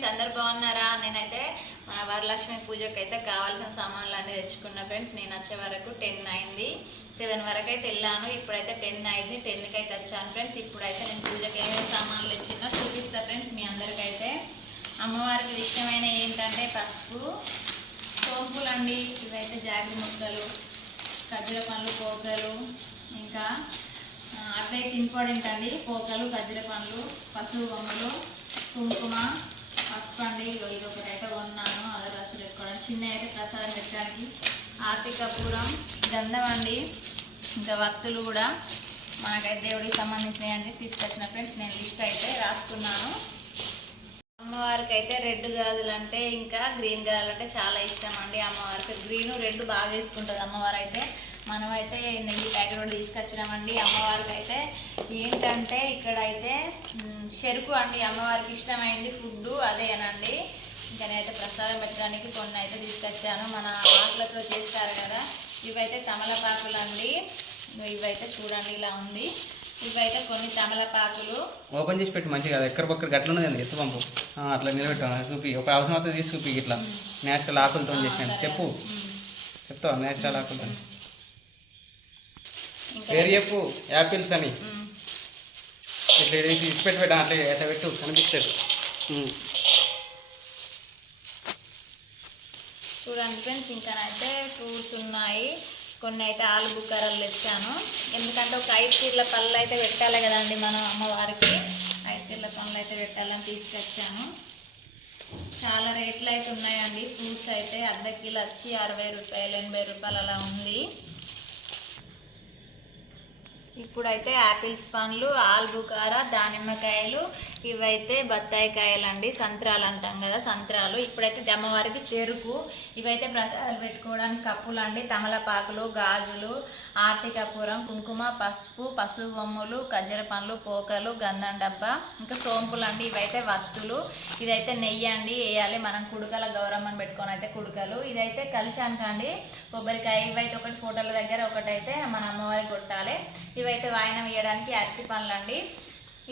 Friends, అందరు బాగున్నారా? నేనైతే మన వరలక్ష్మి పూజకి అయితే కావాల్సిన సామాన్లు అన్నీ తెచ్చుకున్నా ఫ్రెండ్స్. నేను వచ్చే వరకు 10 అయింది. 7 వరకు అయితే వెళ్ళాను. ఇప్పుడైతే 10 అయింది. 10కి అయితే వచ్చాను ఫ్రెండ్స్. ఇప్పుడైతే నేను పూజకి ఏమేమి సామాన్లు తెచ్చినా చూపిస్తా ఫ్రెండ్స్ మీ అందరికైతే. అమ్మవారికి ఇష్టమైన ఏంటంటే పసుపు, సోంపులు అండి. ఇవైతే జాగి ముక్కలు, ఖర్జూర పండ్లు, పోకలు, ఇంకా అవైతే ఇంపార్టెంట్ అండి. పోకలు, ఖర్జూర పండ్లు, పసుపు గొమ్మలు, కుంకుమ, పసుపు అండి. ఇది ఒకటి అయితే కొన్నాను అగరబత్తులు పెట్టుకోవడానికి. చిన్న అయితే ప్రసాదం పెట్టడానికి. ఆర్తి కపూరం, గంధం అండి, ఇంకా వత్తులు కూడా మనకైతే దేవుడికి సంబంధించినవి అంటే తీసుకొచ్చిన ఫ్రెండ్స్. నేను లిస్ట్ అయితే రాసుకున్నాను. అమ్మవారికి అయితే రెడ్ గాజులు అంటే ఇంకా గ్రీన్ గాజులు అంటే చాలా ఇష్టం అండి. అమ్మవారికి గ్రీను రెడ్ బాగా వేసుకుంటుంది అమ్మవారు అయితే. మనమైతే నెయ్యి ప్యాకెట్ కూడా తీసుకొచ్చినామండి. అమ్మవారికి అయితే ఏంటంటే ఇక్కడైతే చెరుకు అండి. అమ్మవారికి ఇష్టమైంది ఫుడ్ అదేనండి. ఇంకా నేనైతే ప్రసాదం పెట్టడానికి కొన్ని అయితే తీసుకొచ్చాను. మన ఆకులతో చేస్తారు కదా, ఇవైతే తమలపాకులు అండి. ఇవైతే చూడండి ఇలా ఉంది. ఇవైతే కొన్ని తమలపాకులు. ఓపెన్ చేసి పెట్టి మంచిగా ఎక్కడి పక్కన గట్ల ఉన్నది ఎత్తు పంపు అట్లా నిలబెట్టాను. చూపి ఒక అవసరం అయితే తీసి చూపి. ఇట్లా నేచురల్ ఆకులతో చేసాను. చెప్తావా నేచురల్ ఆకులతో పేరు చెప్పు. యాపిల్స్ అని ఇట్లా ఇచ్చి పెట్టి పెట్టాను. అట్లా ఎట్లా పెట్టు కనిపిస్తుంది. చూడండి ఫ్రెండ్స్, ఇంకా అయితే ఫ్రూట్స్ ఉన్నాయి. కొన్ని అయితే ఆలు బుక్కరలు తెచ్చాను. ఎందుకంటే ఒక 5 తీర్ల పళ్ళు అయితే పెట్టాలి కదండి మనం అమ్మవారికి. 5 తీర్ల పళ్ళు అయితే పెట్టాలని తీసుకొచ్చాను. చాలా రేట్లు అయితే ఉన్నాయండి. ఫ్రూట్స్ అయితే అర్ధ కిలో వచ్చి 60 రూపాయలు, 80 రూపాయలు అలా ఉంది. ఇప్పుడైతే యాపిల్స్ పండ్లు, ఆల్బుకార, దానిమ్మకాయలు, ఇవైతే బత్తాయి కాయలు అండి. సంత్రాలు అంటాం కదా, సంత్రాలు. ఇప్పుడైతే అమ్మవారికి చెరుకు, ఇవైతే ప్రసాదాలు పెట్టుకోవడానికి కప్పులు అండి. తమలపాకులు, గాజులు, ఆర్తి కపూరం, కుంకుమ, పసుపు, పసుపు గొమ్ములు, ఖర్జూర పండ్లు, పోకలు, గంధం డబ్బా, ఇంకా సోంపులు అండి. ఇవైతే వత్తులు. ఇదైతే నెయ్యి అండి వేయాలి మనం. కుడుకల గౌరమ్మని పెట్టుకొని అయితే కుడుకలు. ఇదైతే కలిశానికి అండి, కొబ్బరికాయ. ఇవైతే ఒకటి ఫోటోల దగ్గర, ఒకటైతే మన అమ్మవారికి కొట్టాలి. ఇవైతే వాయనం వేయడానికి అరటి పండ్లు అండి.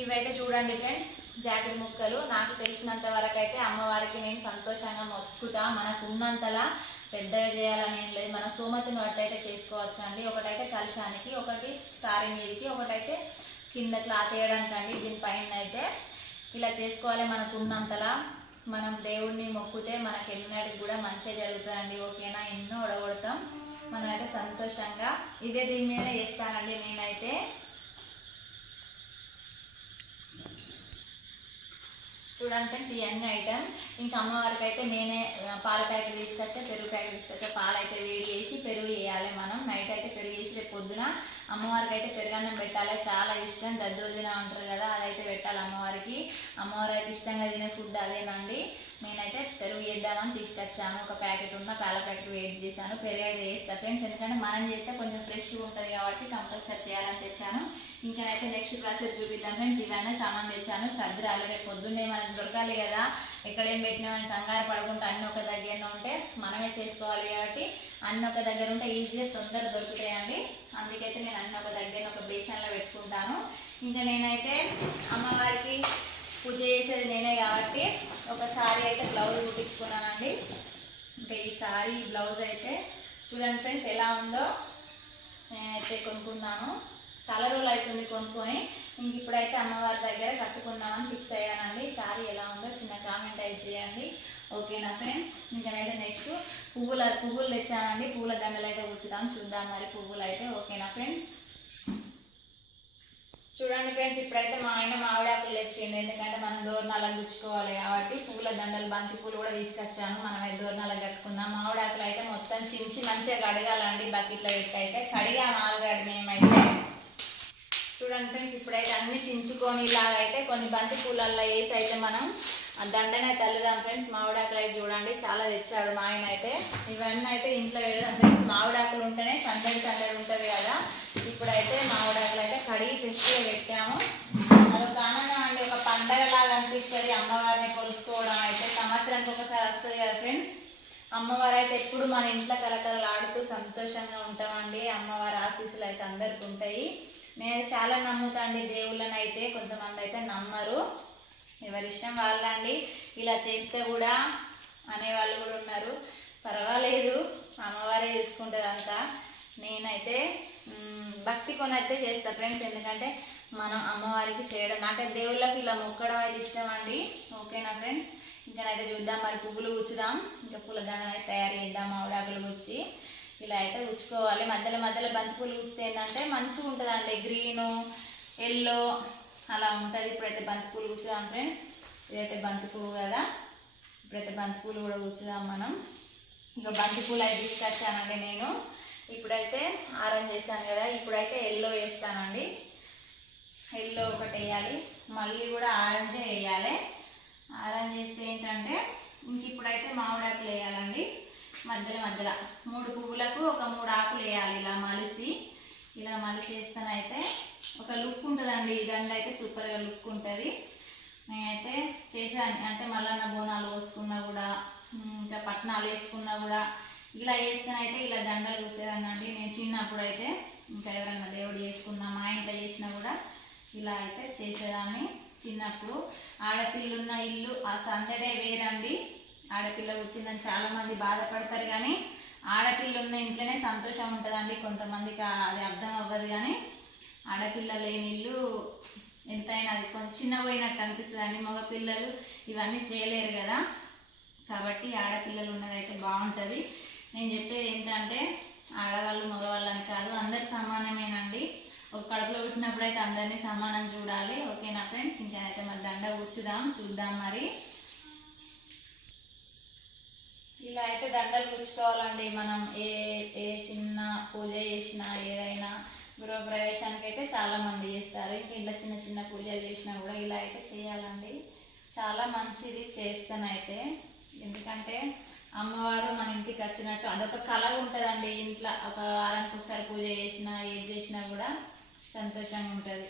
ఇవైతే చూడండి ఫ్రెండ్స్, జాకెట్ ముక్కలు. నాకు తెలిసినంత వరకు అయితే అమ్మవారికి నేను సంతోషంగా మొక్కుతా. మనకు ఉన్నంతలా పెద్దగా చేయాలని ఏం లేదు. మన సోమతిని బట్టి అయితే చేసుకోవచ్చు అండి. ఒకటైతే కలశానికి, ఒకటి సారీ మీదకి, ఒకటైతే కింద క్లాత్ వేయడానికి అండి. దీనిపైన అయితే ఇలా చేసుకోవాలి. మనకు ఉన్నంతలా మనం దేవుడిని మొక్కుతే మనకి ఎన్నటికి కూడా మంచిగా జరుగుతుందండి. ఓకేనా? ఎన్నో ఒడగొడతాం. మనమైతే సంతోషంగా ఇదే దీని మీద వేస్తానండి నేనైతే. చూడండి ఫ్రెండ్స్, ఇవన్నీ ఐటమ్. ఇంకా అమ్మవారికి అయితే నేనే పాల ప్యాకెట్ తీసుకొచ్చా, పెరుగు ప్యాకెట్ తీసుకొచ్చా. పాలు అయితే వేడి చేసి పెరుగు వేయాలి మనం. నైట్ అయితే పెరుగు చేసి రేపు పొద్దున అమ్మవారికి అయితే పెరుగన్నం పెట్టాలి. చాలా ఇష్టం. దద్దోజన అంటారు కదా, అదైతే పెట్టాలి అమ్మవారికి. అమ్మవారు అయితే ఇష్టంగా తినే ఫుడ్ అదేనండి. నేనైతే పెరుగు వేద్దామని తీసుకొచ్చాను. ఒక ప్యాకెట్ ఉన్న పాల ప్యాకెట్ వేడి చేశాను. పెరుగు అయితే వేస్తాను ఫ్రెండ్స్. ఎందుకంటే మనం చేస్తే కొంచెం ఫ్రెష్గా ఉంటుంది కాబట్టి కంపల్సరీ చేయాలని తెచ్చాను. ఇంకా అయితే నెక్స్ట్ ప్రాసెస్ చూపిద్దాం ఫ్రెండ్స్. ఇవన్నీ సామాన్ తెచ్చాను. సర్దిరాలి. రేపు పొద్దున్నే మనకు దొరకాలి కదా, ఎక్కడేం పెట్టినామని కంగారు పడకుండా అన్నీ ఒక దగ్గర ఉంటే మనమే చేసుకోవాలి కాబట్టి అన్నీ ఒక దగ్గర ఉంటే ఈజీగా తొందరగా దొరుకుతాయండి. అందుకైతే నేను అన్నీ ఒక దగ్గర ఒక బేషన్లో పెట్టుకుంటాను. ఇంకా నేనైతే అమ్మవారికి పూజ చేసేది నేనే కాబట్టి ఒకసారి అయితే బ్లౌజ్ కుట్టించుకున్నానండి. ఇంకా ఈ సారీ బ్లౌజ్ అయితే చూడండి ఫ్రెండ్స్ ఎలా ఉందో. నేనైతే కొనుక్కున్నాను. చాలా రోజులు అవుతుంది కొనుక్కొని. ఇంక ఇప్పుడైతే అమ్మవారి దగ్గర కట్టుకుందామని ఫిక్స్ అయ్యానండి. సారీ ఎలా ఉందో చిన్న కామెంట్ అయితే చేయండి. ఓకేనా ఫ్రెండ్స్? ఇంకనైతే నెక్స్ట్ పువ్వులు తెచ్చానండి. పువ్వుల దండలు అయితే కూర్చుదాం, చూద్దాం మరి పువ్వులు అయితే. ఓకేనా ఫ్రెండ్స్? చూడండి ఫ్రెండ్స్, ఇప్పుడైతే మా ఆయన మామిడాకులు తెచ్చిండు. ఎందుకంటే మనం దోరణాలకు గుచ్చుకోవాలి కాబట్టి పూల దండలు, బంతి పూలు కూడా తీసుకొచ్చాను. మనమైతే దోరణాలకు కట్టుకుందాం. మామిడాకులు అయితే మొత్తం చించి మంచిగా కడగాలండి. బకెట్లో పెట్టి అయితే కడిగాను ఆల్రెడీ మేమైతే. చూడండి ఫ్రెండ్స్, ఇప్పుడైతే అన్ని చించుకొని ఇలాగైతే కొన్ని బంతి పూలల్లో వేసి అయితే మనం దండనే తల్లుదాం ఫ్రెండ్స్. మామిడాకులు అయితే చూడండి చాలా తెచ్చాడు మా ఆయన అయితే. ఇవన్నీ అయితే ఇంట్లో పెడదాం ఫ్రెండ్స్. మామిడాకులు ఉంటేనే సందడి ఉంటుంది కదా. ఇప్పుడైతే మామిడాకులు అయితే కడిగి ఫ్రెష్గా పెట్టాము. అదొక ఆనందం అండి. ఒక పండగలాగా అనిపిస్తుంది అమ్మవారిని కొలుసుకోవడం అయితే. సంవత్సరానికి ఒకసారి వస్తుంది కదా ఫ్రెండ్స్. అమ్మవారు అయితే ఎప్పుడు మన ఇంట్లో కలకలలాడుతూ సంతోషంగా ఉంటామండి. అమ్మవారి ఆశీస్సులు అయితే అందరికి ఉంటాయి. నేను చాలా నమ్ముతా అండి దేవుళ్ళని అయితే. కొంతమంది అయితే నమ్మరు. ఎవరిష్టం వాళ్ళండి. ఇలా చేస్తే కూడా అనేవాళ్ళు కూడా ఉన్నారు. పర్వాలేదు, అమ్మవారే చూసుకుంటుంది అంతా. నేనైతే భక్తి కొనైతే చేస్తా ఫ్రెండ్స్, ఎందుకంటే మనం అమ్మవారికి చేయడం, నాకైతే దేవుళ్ళకి ఇలా మొక్కడం అయితే ఇష్టం అండి. ఓకేనా ఫ్రెండ్స్, ఇంకనైతే చూద్దాం మరి పువ్వులు కూర్చుదాం. ఇంకా పూలదండ అయితే తయారు చేద్దాం. ఆవిడాకులు కూర్చి ఇలా అయితే కూర్చుకోవాలి. మధ్యలో మధ్యలో బంతి పూలు కూస్తే ఏంటంటే మంచిగా ఉంటుందండి, గ్రీను ఎల్లో అలా ఉంటుంది. ఇప్పుడైతే బంతి పూలు కూర్చుదాం ఫ్రెండ్స్. ఇదైతే బంతి పువ్వు కదా, ఇప్పుడైతే బంతి పూలు కూడా కూర్చుదాం మనం. ఇంకా బంతి పూలు అయితే తీసుకొచ్చానండి నేను. ఇప్పుడైతే ఆరెంజ్ వేసాను కదా, ఇప్పుడైతే ఎల్లో వేస్తానండి. ఎల్లో ఒకటి వేయాలి, మళ్ళీ కూడా ఆరెంజే వేయాలి. ఆరెంజ్ వేస్తే ఏంటంటే ఇంక ఇప్పుడైతే మామిడాకులు వేయాలండి. మధ్యలో మధ్యలో 3 పువ్వులకు ఒక 3 ఆకులు వేయాలి. ఇలా మలిసి వేస్తానైతే ఒక లుక్ ఉంటుందండి. ఈ దండ అయితే సూపర్గా లుక్ ఉంటుంది. నేనైతే చేశాను, అంటే మల్లన్న బోనాలు పోసుకున్నా కూడా, ఇంకా పట్నాలు వేసుకున్నా కూడా ఇలా వేసుకునైతే ఇలా దండలు కూసేదానండి నేను చిన్నప్పుడు అయితే. ఇంకా ఎవరన్నా దేవుడు చేసుకున్నా, మా ఇంట్లో చేసినా కూడా ఇలా అయితే చేసేదాన్ని చిన్నప్పుడు. ఆడపిల్లున్న ఇల్లు ఆ సందడే వేరండి. ఆడపిల్ల పుట్టిందని చాలామంది బాధపడతారు, కానీ ఆడపిల్ల ఉన్న ఇంట్లోనే సంతోషం ఉంటుందండి. కొంతమందికి అది అర్థం అవ్వదు, కానీ ఆడపిల్ల లేని ఇల్లు ఎంతైనా అది కొంచెం చిన్నపోయినట్టు అనిపిస్తుంది అండి. మగపిల్లలు ఇవన్నీ చేయలేరు కదా, కాబట్టి ఆడపిల్లలు ఉన్నదైతే బాగుంటుంది. నేను చెప్పేది ఏంటంటే ఆడవాళ్ళు మగవాళ్ళు అని కాదు, అందరు సమానమేనండి. ఒక కడుపులో పుట్టినప్పుడు అయితే అందరినీ సమానం చూడాలి. ఓకేనా ఫ్రెండ్స్, ఇంకనైతే మరి దండ చూద్దాం మరి. ఇలా అయితే దండలు కూర్చుకోవాలండి. మనం ఏ చిన్న పూజ చేసినా, ఏదైనా గృహప్రవేశానికి అయితే చాలామంది చేస్తారు. ఇంకా ఇలా చిన్న చిన్న పూజలు చేసినా కూడా ఇలా అయితే చేయాలండి. చాలా మంచిది చేస్తేనైతే, ఎందుకంటే అమ్మవారు మన ఇంటికి వచ్చినట్టు అదొక కళ ఉంటుందండి. ఇంట్లో ఒక వారానికి ఒకసారి పూజ చేసినా, ఏది చేసినా కూడా సంతోషంగా ఉంటుంది.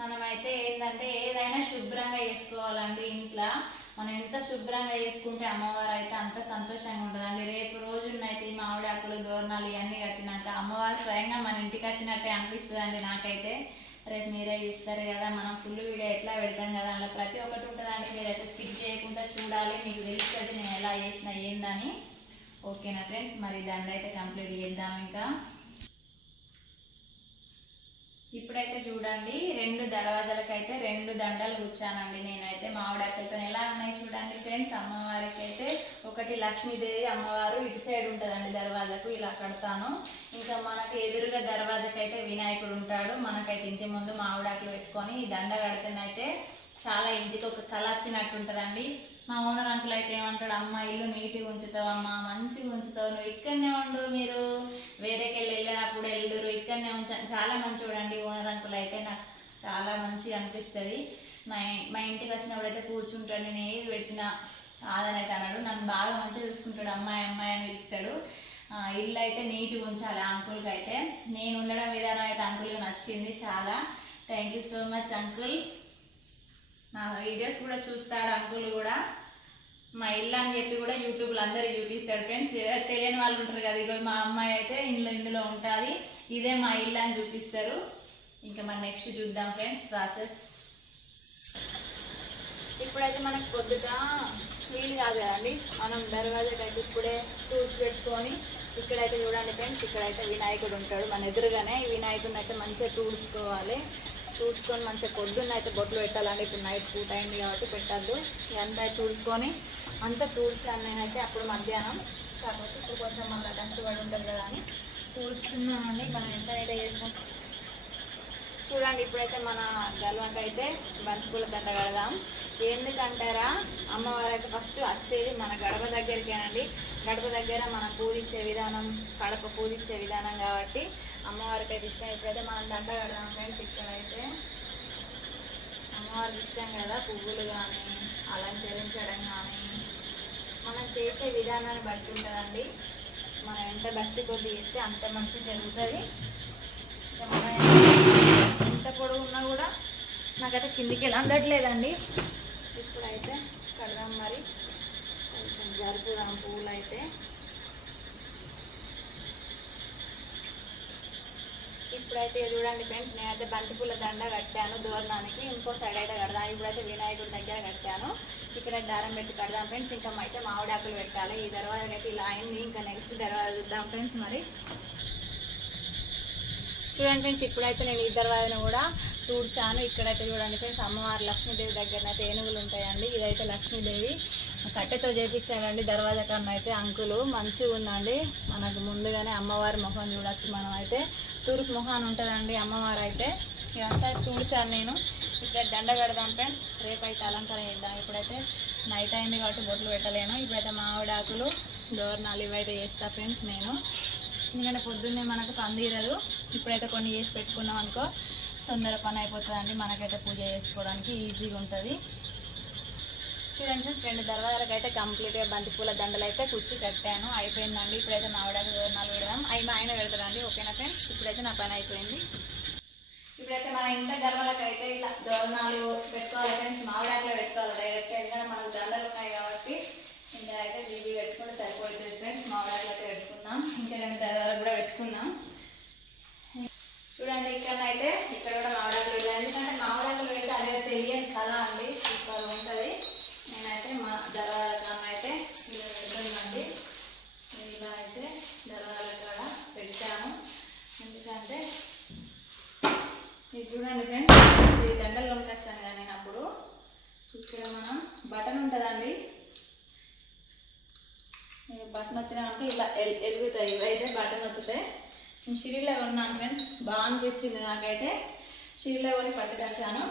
మనమైతే ఏంటంటే ఏదైనా శుభ్రంగా చేసుకోవాలండి. ఇంట్లో మనం ఎంత శుభ్రంగా చేసుకుంటే అమ్మవారు అయితే అంత సంతోషంగా ఉంటుందండి. రేపు రోజునైతే ఈ మామిడాకులు, దోరణాలు ఇవన్నీ కట్టినాక అమ్మవారు స్వయంగా మన ఇంటికి వచ్చినట్టే అనిపిస్తుందండి నాకైతే. రేపు మీరే ఇస్తారు కదా, మనం ఫుల్ వీడియో ఎట్లా పెడతాం కదా, అలా ప్రతి ఒక్కటి ఉంటుందండి. మీరైతే స్కిప్ చేయకుండా చూడాలి, మీకు తెలుస్తుంది నేను ఎలా చేసిన ఏందని. ఓకేనా ఫ్రెండ్స్, మరి దండ అయితే కంప్లీట్ చేద్దాం. ఇంకా ఇప్పుడైతే చూడండి 2 దర్వాజాలకైతే 2 దండలు కూర్చానండి నేనైతే మామిడాకులతో. ఎలా ఉన్నాయి చూడండి ఫ్రెండ్స్. అమ్మవారికి అయితే ఒకటి లక్ష్మీదేవి అమ్మవారు ఇటు సైడ్ ఉంటుందండి దర్వాజకు, ఇలా కడతాను. ఇంకా మనకి ఎదురుగా దర్వాజకైతే వినాయకుడు ఉంటాడు. మనకైతే ఇంటి ముందు మామిడాకులు పెట్టుకొని ఈ దండ కడితేనైతే చాలా ఇంటికి ఒక కళ వచ్చినట్టు ఉంటుందండి. మా ఓనర్ అంకుల్ అయితే ఏమంటాడు, అమ్మ ఇల్లు నీట్గా ఉంచుతావమ్మా, మంచిగా ఉంచుతావు, నువ్వు ఇక్కడనే ఉండు, మీరు వేరేకి వెళ్ళినప్పుడు వెళ్దురు, ఇక్కడనే చాలా మంచి చూడండి ఓనర్ అంకుల్ అయితే. నాకు చాలా మంచిగా అనిపిస్తుంది. మా ఇంటికి వచ్చినప్పుడు అయితే కూర్చుంటాడు, నేను ఏది పెట్టినా ఆదనైతే అన్నాడు. నన్ను బాగా మంచిగా చూసుకుంటాడు, అమ్మాయి అమ్మాయి అని పిలుస్తాడు. ఇల్లు అయితే నీట్గా ఉంచాలి అంకుల్కి అయితే. నేను ఉండడం విధానం అయితే అంకుల్కి నచ్చింది చాలా. Thank you so much uncle. నా వీడియోస్ కూడా చూస్తాడు అంకుల్ కూడా. మా ఇల్లు అని చెప్పి కూడా యూట్యూబ్లో అందరూ చూపిస్తాడు ఫ్రెండ్స్. తెలియని వాళ్ళు ఉంటారు కదా, ఇగో మా అమ్మాయి అయితే ఇందులో ఉంటుంది, ఇదే మా ఇల్లు అని చూపిస్తారు. ఇంకా మరి నెక్స్ట్ చూద్దాం ఫ్రెండ్స్ ప్రాసెస్. ఇప్పుడైతే మనకు పొద్దుగా వీలు కాదు కదండి, మనం దర్వాజాకైతే ఇప్పుడే టూల్స్ పెట్టుకొని ఇక్కడైతే చూడండి ఫ్రెండ్స్, ఇక్కడైతే వినాయకుడు ఉంటాడు మన ఎదురుగానే. ఈ వినాయకుడిని అయితే మంచిగా చూసుకొని మంచిగా పొద్దున్న అయితే బొట్లు పెట్టాలండి. ఇప్పుడు నైట్ పూట అయింది కాబట్టి పెట్టద్దు. ఇదంతా చూసుకొని అంతా టూల్స్ అన్నైతే అప్పుడు మధ్యాహ్నం, కాకపోతే ఇప్పుడు కొంచెం మళ్ళీ కష్టపడి ఉంటుంది కదా అని చూస్తున్నామండి. మనం ఎంత నీట్గా చేసుకుంటాం చూడండి. ఇప్పుడైతే మన గల్వంక అయితే బంతిపూల దండ కడదాం. ఎందుకంటారా, అమ్మవారు అయితే ఫస్ట్ వచ్చేది మన గడప దగ్గరికేనండి. గడప దగ్గర మనం పూజించే విధానం, కడప పూజించే విధానం కాబట్టి అమ్మవారికి అయితే ఇష్టం. ఇప్పుడైతే మనం దండ కడదాం ఫ్రెండ్స్. ఇక్కడైతే అమ్మవారికి ఇష్టం కదా పువ్వులు కానీ అలంకరించడం కానీ, మనం చేసే విధానాన్ని బట్టి ఉంటుందండి. మనం ఎంత భక్తి కొద్ది చేస్తే అంత మంచి జరుగుతుంది. మనం ఎంత పొడవు ఉన్నా కూడా నాకైతే కిందికి వెళ్ళి అందట్లేదండి. ఇప్పుడైతే కడదాం మరి, కొంచెం జరుపుదాం పువ్వులు అయితే. ఇప్పుడైతే చూడండి ఫ్రెండ్స్, నేనైతే బంతిపూల దండ కట్టాను దూరణానికి, ఇంకో సైడ్ అయితే కడదాను. ఇప్పుడైతే వినాయకుడి దగ్గర కట్టాను, ఇక్కడ దారం పెట్టి కడదాం ఫ్రెండ్స్. ఇంకా అయితే మామిడాకులు పెట్టాలి. ఈ దర్వాజా అయితే ఇలా అయింది. ఇంకా నెక్స్ట్ దర్వాజా చూద్దాం ఫ్రెండ్స్. మరి చూడండి ఫ్రెండ్స్, ఇప్పుడైతే నేను ఈ దర్వాజాను కూడా తూడ్చాను. ఇక్కడైతే చూడండి ఫ్రెండ్స్, అమ్మవారు లక్ష్మీదేవి దగ్గర అయితే ఏనుగులు ఉంటాయండి. ఇదైతే లక్ష్మీదేవి కట్టెతో చేపించాడండి దర్వాజా కన్నా అయితే అంకులు. మంచిగా ఉందండి. మనకు ముందుగానే అమ్మవారి ముఖం చూడొచ్చు. మనం అయితే తూర్పు ముఖాన్ని ఉంటుందండి అమ్మవారు అయితే. ఇదంతా తూడ్చాను నేను. ఇప్పుడైతే దండ కడదాం ఫ్రెండ్స్, రేపైతే అలంకరణ చేద్దాం. ఇప్పుడైతే నైట్ అయింది కాబట్టి బొట్లు పెట్టలేను. ఇప్పుడైతే మామిడాకులు దోరణాలు ఇవైతే చేస్తా ఫ్రెండ్స్ నేను. ఎందుకంటే పొద్దున్నే మనకు పని తీరదు. ఇప్పుడైతే కొన్ని చేసి పెట్టుకున్నాం అనుకో తొందర పని అయిపోతుందండి. మనకైతే పూజ చేసుకోవడానికి ఈజీగా ఉంటుంది. చూడండి ఫ్రెండ్స్, 2 దర్వాజాలకు అయితే కంప్లీట్గా బంతిపూల దండలు అయితే కుచ్చి కట్టాను, అయిపోయిందండి. ఇప్పుడైతే మామిడాకు దోరణాలు పెడదాం. అవి మా ఆయన పెడతారండి. ఓకేనా ఫ్రెండ్స్, ఇప్పుడైతే నా పని అయిపోయింది. ఇప్పుడైతే మన ఇంట్లో దర్వాజాలకు అయితే ఇట్లా దోరణాలు పెట్టుకోవాలి ఫ్రెండ్స్. మామిడాకులో పెట్టుకోవాలి డైరెక్ట్గా, ఎందుకంటే మనకు దండలు ఉన్నాయి కాబట్టి. ఇంకా అయితే ఇవి పెట్టుకుంటే సరిపోతుంది ఫ్రెండ్స్. మామిడాకులు అయితే పెట్టుకుందాం. ఇంకా 2 దర్వాజాలు కూడా పెట్టుకుందాం. చూడండి ఇక్కడ అయితే ఇక్కడ కూడా మామిడాకులు పెట్టాలి. ఎందుకంటే మామిడాకులు పెడితే అదే తెలియదు కదా అండి, సూపర్ ఉంటుంది. నేనైతే మా దర్వాజాల కాడ అయితే ఇలా పెడుతుందండి. ఇలా అయితే దర్వాజాల కాడ పెట్టాను. ఎందుకంటే ఇది చూడండి ఫ్రెండ్స్, ఈ దండలు కొనుకొచ్చాను కానీ నేను అప్పుడు. ఇక్కడ మనం బటన్ ఉంటుందండి, బటన్ వచ్చినామంటే ఇలా ఎలుగుతాయి. ఇవైతే బటన్ వస్తుంది. నేను షిరిలో కొన్నాను ఫ్రెండ్స్, బాగా అనిపించింది నాకైతే. షిరిలో కొని పట్టుకొచ్చాను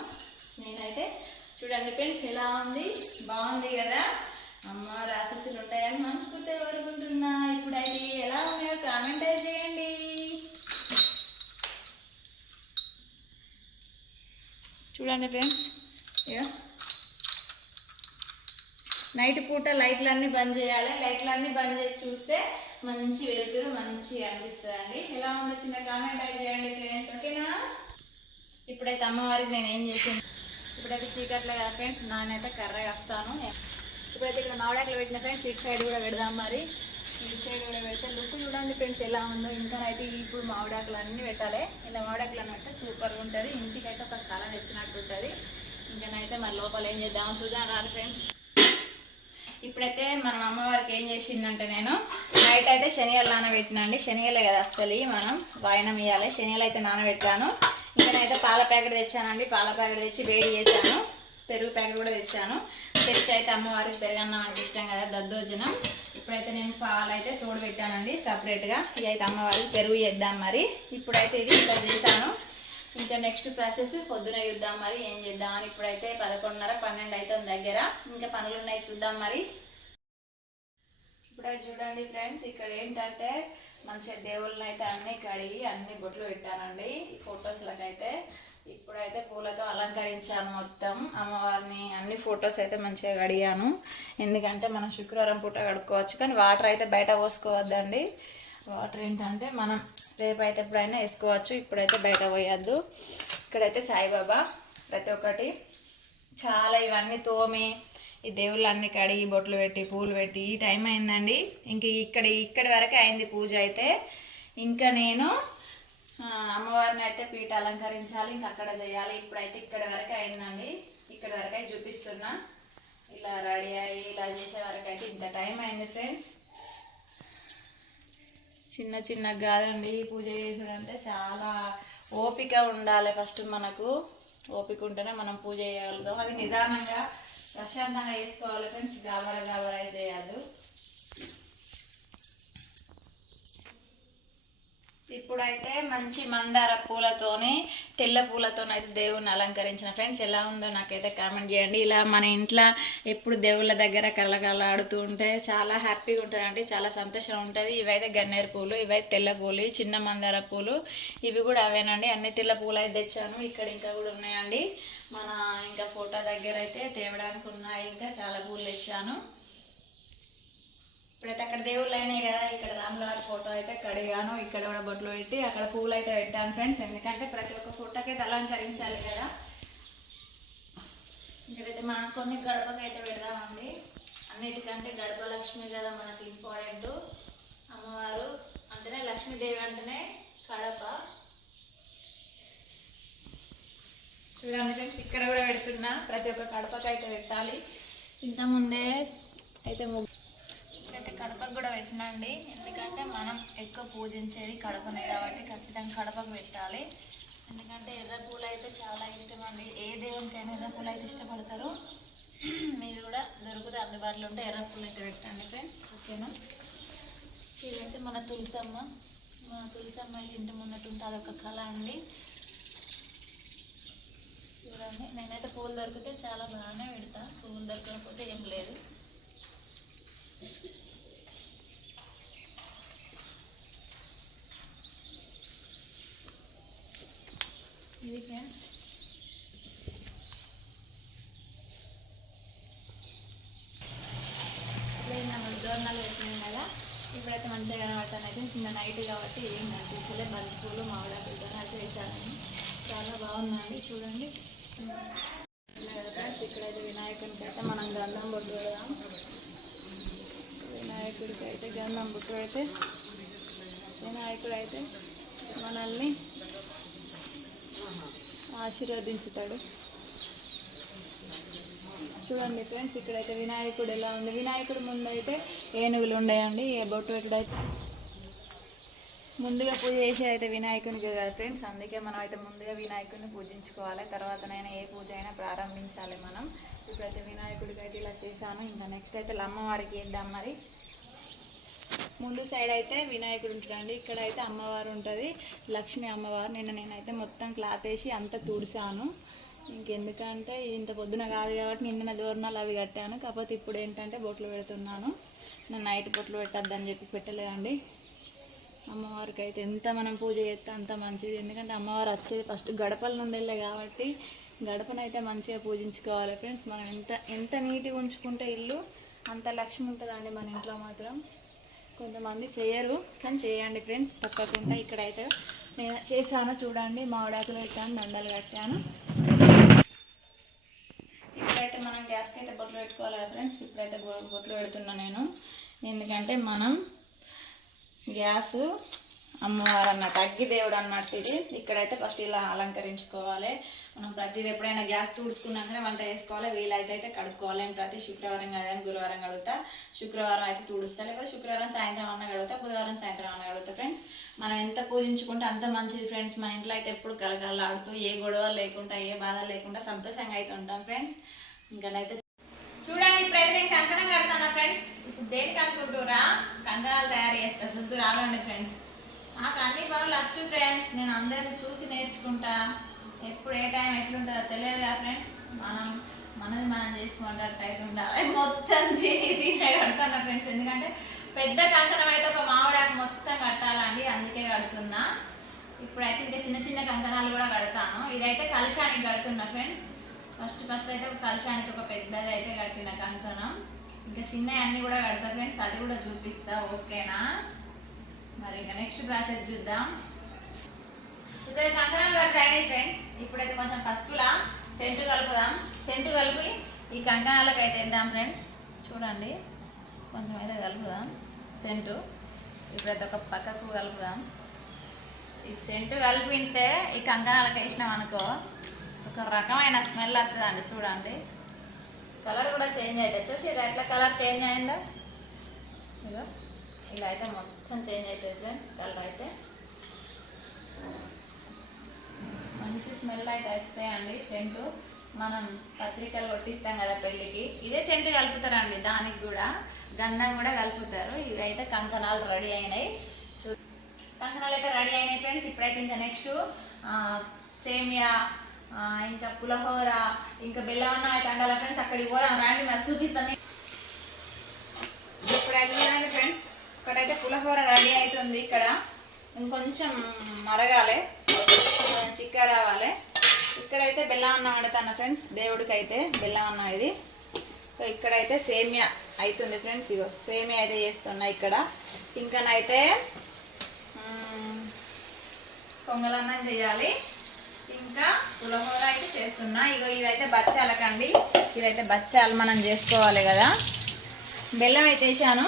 నేనైతే. చూడండి ఫ్రెండ్స్ ఎలా ఉంది, బాగుంది కదా. అమ్మ రాక్షసులు ఉంటాయని మనస్ఫూర్తిగా కోరుకుంటున్నా. ఇప్పుడైతే ఎలా ఉన్నాయో కామెంట్ అయితే చేయండి. చూడండి ఫ్రెండ్స్, నైట్ పూట లైట్లన్నీ బంద్ చేయాలి. లైట్లన్నీ బంద్ చేసి చూస్తే మంచి వెలుతురు మంచిగా అనిపిస్తుంది అండి. ఎలా ఉందో చిన్న కామెంట్ అయితే చేయండి ఫ్రెండ్స్, ఓకేనా. ఇప్పుడైతే అమ్మవారికి నేను ఏం చేసాను, ఇప్పుడైతే చీకట్లే కదా ఫ్రెండ్స్, నానైతే కర్రగా వస్తాను. ఇప్పుడైతే ఇక్కడ మామిడాకులు పెట్టిన ఫ్రెండ్స్, ఇటు సైడ్ కూడా పెడదాం. మరి ఇటు సైడ్ కూడా పెడితే లుక్ చూడండి ఫ్రెండ్స్ ఎలా ఉందో. ఇంకా అయితే ఇప్పుడు మామిడాకులు అన్నీ పెట్టాలి. ఇలా మామిడాకులు అన్నీ పెడితే సూపర్గా ఉంటుంది. ఇంటికైతే ఒక కళ తెచ్చినట్టు ఉంటుంది. ఇంకనైతే మరి లోపల ఏం చేద్దాం చూద్దాం రాదు ఫ్రెండ్స్. ఇప్పుడైతే మనం అమ్మవారికి ఏం చేసిందంటే, నేను నైట్ అయితే శనగలు నానబెట్టినండి. శనగలే కదా అసలు మనం వాయనం ఇవ్వాలి. శనగలు అయితే నానబెట్టాను. ఇంకనైతే పాల ప్యాకెట్ తెచ్చానండి. పాల ప్యాకెట్ తెచ్చి వేడి చేశాను. పెరుగు ప్యాకెట్ కూడా తెచ్చాను. తెచ్చి అయితే అమ్మవారికి పెరుగన్నం అంటే ఇష్టం కదా, దద్దోజనం. ఇప్పుడైతే నేను పాలు అయితే తోడు పెట్టానండి సపరేట్గా. ఇవి అయితే అమ్మవారికి పెరుగు చేద్దాం. మరి ఇప్పుడైతే ఇది ఇలా చేశాను. ఇంకా నెక్స్ట్ ప్రాసెస్ పొద్దున చూద్దాం మరి ఏం చేద్దామని. ఇప్పుడైతే 11:30 12 అవుతుంది దగ్గర. ఇంకా పనులు ఉన్నాయి చూద్దాం మరి. ఇప్పుడైతే చూడండి ఫ్రెండ్స్, ఇక్కడ ఏంటంటే మంచిగా దేవుళ్ళని అయితే అన్నీ కడిగి అన్ని బొట్లు పెట్టానండి ఫొటోస్లకైతే. ఇప్పుడైతే పూలతో అలంకరించాను మొత్తం అమ్మవారిని. అన్ని ఫొటోస్ అయితే మంచిగా కడిగాను. ఎందుకంటే మనం శుక్రవారం పూట కడుక్కోవచ్చు, కానీ వాటర్ అయితే బయట పోసుకోవద్దండి. వాటర్ ఏంటంటే మనం రేపైతే ఎప్పుడైనా వేసుకోవచ్చు, ఇప్పుడైతే బయట పోయొద్దు. ఇక్కడైతే సాయిబాబా ప్రతి ఒక్కటి చాలా ఇవన్నీ తోమి ఈ దేవుళ్ళన్నీ కడిగి బొట్లు పెట్టి పూలు పెట్టి ఈ టైం అయిందండి. ఇంక ఇక్కడి వరకే అయింది పూజ అయితే. ఇంకా నేను అమ్మవారిని అయితే పీట అలంకరించాలి, ఇంకా అక్కడ చేయాలి. ఇప్పుడైతే ఇక్కడి వరకే అయిందండి. ఇక్కడి వరకే చూపిస్తున్నా. ఇలా రెడీ అయ్యి ఇలా చేసే వరకు అయితే ఇంత టైం అయింది ఫ్రెండ్స్. చిన్న చిన్న కాదండి పూజ చేసేదంటే, చాలా ఓపిక ఉండాలి. ఫస్ట్ మనకు ఓపిక ఉంటేనే మనం పూజ చేయగలుగుతాం. అది నిదానంగా ప్రశాంతంగా చేసుకోవాలి ఫ్రెండ్స్, గాబరా చేయద్దు. ఇప్పుడైతే మంచి మందార పూలతోని తెల్ల పూలతోనైతే దేవుణ్ణి అలంకరించిన ఫ్రెండ్స్. ఎలా ఉందో నాకైతే కామెంట్ చేయండి. ఇలా మన ఇంట్లో ఎప్పుడు దేవుళ్ళ దగ్గర కళ్ళకళ్ళాడుతూ ఉంటే చాలా హ్యాపీగా ఉంటుందండి, చాలా సంతోషం ఉంటుంది. ఇవైతే గన్నేరు పూలు, ఇవైతే తెల్ల పూలు, చిన్న మందార పూలు, ఇవి కూడా అవేనండి. అన్ని తెల్ల పూలు అయితే తెచ్చాను. ఇక్కడ ఇంకా కూడా ఉన్నాయండి. మన ఇంకా ఫోటో దగ్గర అయితే తేవడానికి ఉన్నాయి. ఇంకా చాలా పూలు తెచ్చాను. ఇప్పుడైతే అక్కడ దేవుళ్ళు అయినాయి కదా, ఇక్కడ రాములవారి ఫోటో అయితే కడిగాను. ఇక్కడ కూడా బొట్లు పెట్టి అక్కడ పూలు అయితే పెట్టాను ఫ్రెండ్స్. ఎందుకంటే ప్రతి ఒక్క ఫోటోకి అయితే అలంకరించాలి కదా. ఇక్కడైతే మనం కొన్ని గడపకైతే పెడదామండి. అన్నిటికంటే గడప లక్ష్మి కదా మనకి ఇంపార్టెంట్. అమ్మవారు అంటేనే లక్ష్మీదేవి అంటేనే కడప. చూడండి ఫ్రెండ్స్, ఇక్కడ కూడా పెడుతున్నా. ప్రతి ఒక్క కడపకి అయితే పెట్టాలి. ఇంతకుముందే అయితే అయితే కడపకు కూడా పెట్టినండి. ఎందుకంటే మనం ఎక్కువ పూజించేది కడపనే కాబట్టి ఖచ్చితంగా కడపకు పెట్టాలి. ఎందుకంటే ఎర్ర పూలు అయితే చాలా ఇష్టం అండి. ఏ దేవునికైనా ఎర్ర పూలు అయితే ఇష్టపడతారు. మీరు కూడా దొరికితే అందుబాటులో ఉంటే ఎర్ర పూలు అయితే పెట్టండి ఫ్రెండ్స్, ఓకేనా. ఇదైతే మన తులసమ్మ. మన తులసమ్మ అయితే ఇంటి ముందట ఉంటే అదొక కళ అండి. చూడండి, నేనైతే పూలు దొరికితే చాలా బాగానే పెడతా. పూలు దొరకకపోతే ఏం లేదు. ఇది ఫ్రెండ్స్, దోరణాలు పెట్టినాం కదా. ఇప్పుడైతే మంచిగా కనబడతాను. అయితే చిన్న నైట్ కాబట్టి ఏం కనిపించలే. బంతి పూలు మామిడాకులతో అయితే వేసానండి. చాలా బాగుందండి. చూడండి ఫ్రెండ్స్, ఇక్కడైతే వినాయకునికి అయితే మనం గంధం బొట్టు పెడదాం. వినాయకుడికి అయితే గంధం బొట్టు పెడితే వినాయకుడు అయితే మనల్ని ఆశీర్వదించుతాడు. చూడండి ఫ్రెండ్స్, ఇక్కడైతే వినాయకుడు ఎలా ఉంది. వినాయకుడు ముందు అయితే ఏనుగులు ఉండేయండి. ఏ బొట్టు పెట్టుడైతే ముందుగా పూజ చేసేది అయితే వినాయకునికి కదా ఫ్రెండ్స్. అందుకే మనం అయితే ముందుగా వినాయకుడిని పూజించుకోవాలి. తర్వాతనైనా ఏ పూజ అయినా ప్రారంభించాలి మనం. ఇప్పుడైతే వినాయకుడికి అయితే ఇలా చేశాను. ఇంకా నెక్స్ట్ అయితే అమ్మవారికి వేద్దాం. మరి ముందు సైడ్ అయితే వినాయకుడు ఉంటాడండి. ఇక్కడ అయితే అమ్మవారు ఉంటుంది, లక్ష్మీ అమ్మవారు. నేనైతే మొత్తం క్లాత్ వేసి అంతా తుడిసాను. ఇంకెందుకంటే ఇంత పొద్దున కాదు కాబట్టి నిన్న దోరణాలు అవి కట్టాను. కాకపోతే ఇప్పుడు ఏంటంటే బొట్లు పెడుతున్నాను. నేను నైట్ బొట్లు పెట్టద్దని చెప్పి పెట్టలేదండి. అమ్మవారికి అయితే ఎంత మనం పూజ చేస్తే అంత మంచిది. ఎందుకంటే అమ్మవారు వచ్చేది ఫస్ట్ గడపల నుండి కాబట్టి గడపనైతే మంచిగా పూజించుకోవాలి ఫ్రెండ్స్. మనం ఎంత నీట్గా ఉంచుకుంటే ఇల్లు అంత లక్ష్మి ఉంటుందండి మన ఇంట్లో మాత్రం. కొంతమంది చేయరు, కానీ చేయండి ఫ్రెండ్స్ తప్పకుండా. ఇక్కడైతే నేను చేశాను. చూడండి, మామిడాకులు పెట్టాను, దండలు కట్టాను. ఇప్పుడైతే మనం గ్యాస్కి అయితే బొట్లు పెట్టుకోవాలి కదా ఫ్రెండ్స్. ఇప్పుడైతే బొట్లు పెడుతున్నా నేను. ఎందుకంటే మనం గ్యాస్ అమ్మవారు అన్నట్టు, అగ్గి దేవుడు అన్నట్టు ఇది. ఇక్కడైతే ఫస్ట్ ఇలా అలంకరించుకోవాలి. మనం ప్రతిది ఎప్పుడైనా గ్యాస్ తుడుచుకున్నాకనే వంట చేసుకోవాలి. వీలైతే కడుక్కోవాలి. నేను ప్రతి శుక్రవారం కానీ గురువారం కడుగుతా. శుక్రవారం అయితే తుడుస్తా, లేకపోతే శుక్రవారం సాయంత్రం అన్న కడుగుతా, బుధవారం సాయంత్రం అన్న కడుగుతా ఫ్రెండ్స్. మనం ఎంత పూజించుకుంటే అంత మంచిది ఫ్రెండ్స్. మన ఇంట్లో అయితే ఎప్పుడు కలకలాడుతూ ఏ గొడవ లేకుండా ఏ బాధ లేకుండా సంతోషంగా అయితే ఉంటాం ఫ్రెండ్స్. ఇంకనైతే చూడండి, ఇప్పుడైతే నేను కంకణం కడతాను ఫ్రెండ్స్. ఇప్పుడు దేనికి అనుకుంటురా, కంకణాలు తయారు చేస్తా. శుద్ధు రాగండి ఫ్రెండ్స్. నాకు అన్ని పనులు వచ్చు ఫ్రెండ్స్. నేను అందరిని చూసి నేర్చుకుంటా. ఎప్పుడు ఏ టైం ఎట్లుంటుందో తెలియదు కదా ఫ్రెండ్స్. మనది మనం చేసుకుంటారు టైట్ ఉండాలి. మొత్తం దీని కడతాను ఫ్రెండ్స్. ఎందుకంటే పెద్ద కంకణం అయితే ఒక మామిడాకు మొత్తం కట్టాలండి, అందుకే కడుతున్నా. ఇప్పుడైతే ఇంకా చిన్న చిన్న కంకణాలు కూడా కడతాను. ఇదైతే కలశానికి కడుతున్నా ఫ్రెండ్స్. ఫస్ట్ అయితే ఒక కలశానికి ఒక పెద్దది అయితే కట్టిన కంకణం. ఇంకా చిన్న అన్ని కూడా కడతా ఫ్రెండ్స్, అది కూడా చూపిస్తా, ఓకేనా. మరి ఇంకా నెక్స్ట్ ప్రాసెస్ చూద్దాం. ఇక్కడ కంకణాలు కట్టాయి ఫ్రెండ్స్. ఇప్పుడైతే కొంచెం పసుపులా సెంటు కలుపుదాం. సెంటు కలిపి ఈ కంకణాలకు అయితే వేద్దాం ఫ్రెండ్స్. చూడండి, కొంచెం అయితే కలుపుదాం సెంటు. ఇప్పుడైతే ఒక పక్కకు కలుపుదాం. ఈ సెంటు కలిపితే ఈ కంకణాలకు వేసినాం అనుకో, ఒక రకమైన స్మెల్ వస్తుందండి. చూడండి, కలర్ కూడా చేంజ్ అవుతుంది. చూసి ఎట్లా కలర్ చేంజ్ అయిందో, ఇదో ఇలా అయితే మొత్తం చేంజ్ అవుతుంది ఫ్రెండ్స్. కలర్ అయితే మంచి స్మెల్ అయితే వస్తాయండి. సెంటు మనం పత్రికలు కొట్టిస్తాం కదా పెళ్ళికి, ఇదే సెంటు కలుపుతారండి. దానికి కూడా గంధం కూడా కలుపుతారు. ఇవైతే కంకణాలు రెడీ అయినాయి. కంకణాలు అయితే రెడీ అయినాయి ఫ్రెండ్స్. ఇప్పుడైతే ఇంకా నెక్స్ట్ సేమియా, ఇంకా పులిహోర, ఇంకా బెల్లమన్న అయితే అండాలి ఫ్రెండ్స్. అక్కడికి పోదాం రండి, మరి చూపిస్తాం. ఇప్పుడైతే చూడండి ఫ్రెండ్స్, ఒకటైతే పులిహోర రెడీ అవుతుంది. ఇక్కడ ఇంకొంచెం మరగాలి, చిక్క రావాలి. ఇక్కడైతే బెల్లం అన్నం వండుతాను ఫ్రెండ్స్. దేవుడికి అయితే బెల్లం అన్నం ఇది. ఇక్కడైతే సేమియా అవుతుంది ఫ్రెండ్స్. ఇగో సేమియా అయితే చేస్తున్నా ఇక్కడ. ఇంకనైతే పొంగలన్నం చేయాలి, ఇంకా పులిహోర అయితే చేస్తున్నా. ఇగో ఇదైతే బచ్చాలకండి. ఇదైతే బచ్చాలు మనం చేసుకోవాలి కదా. బెల్లం అయితే వేసాను,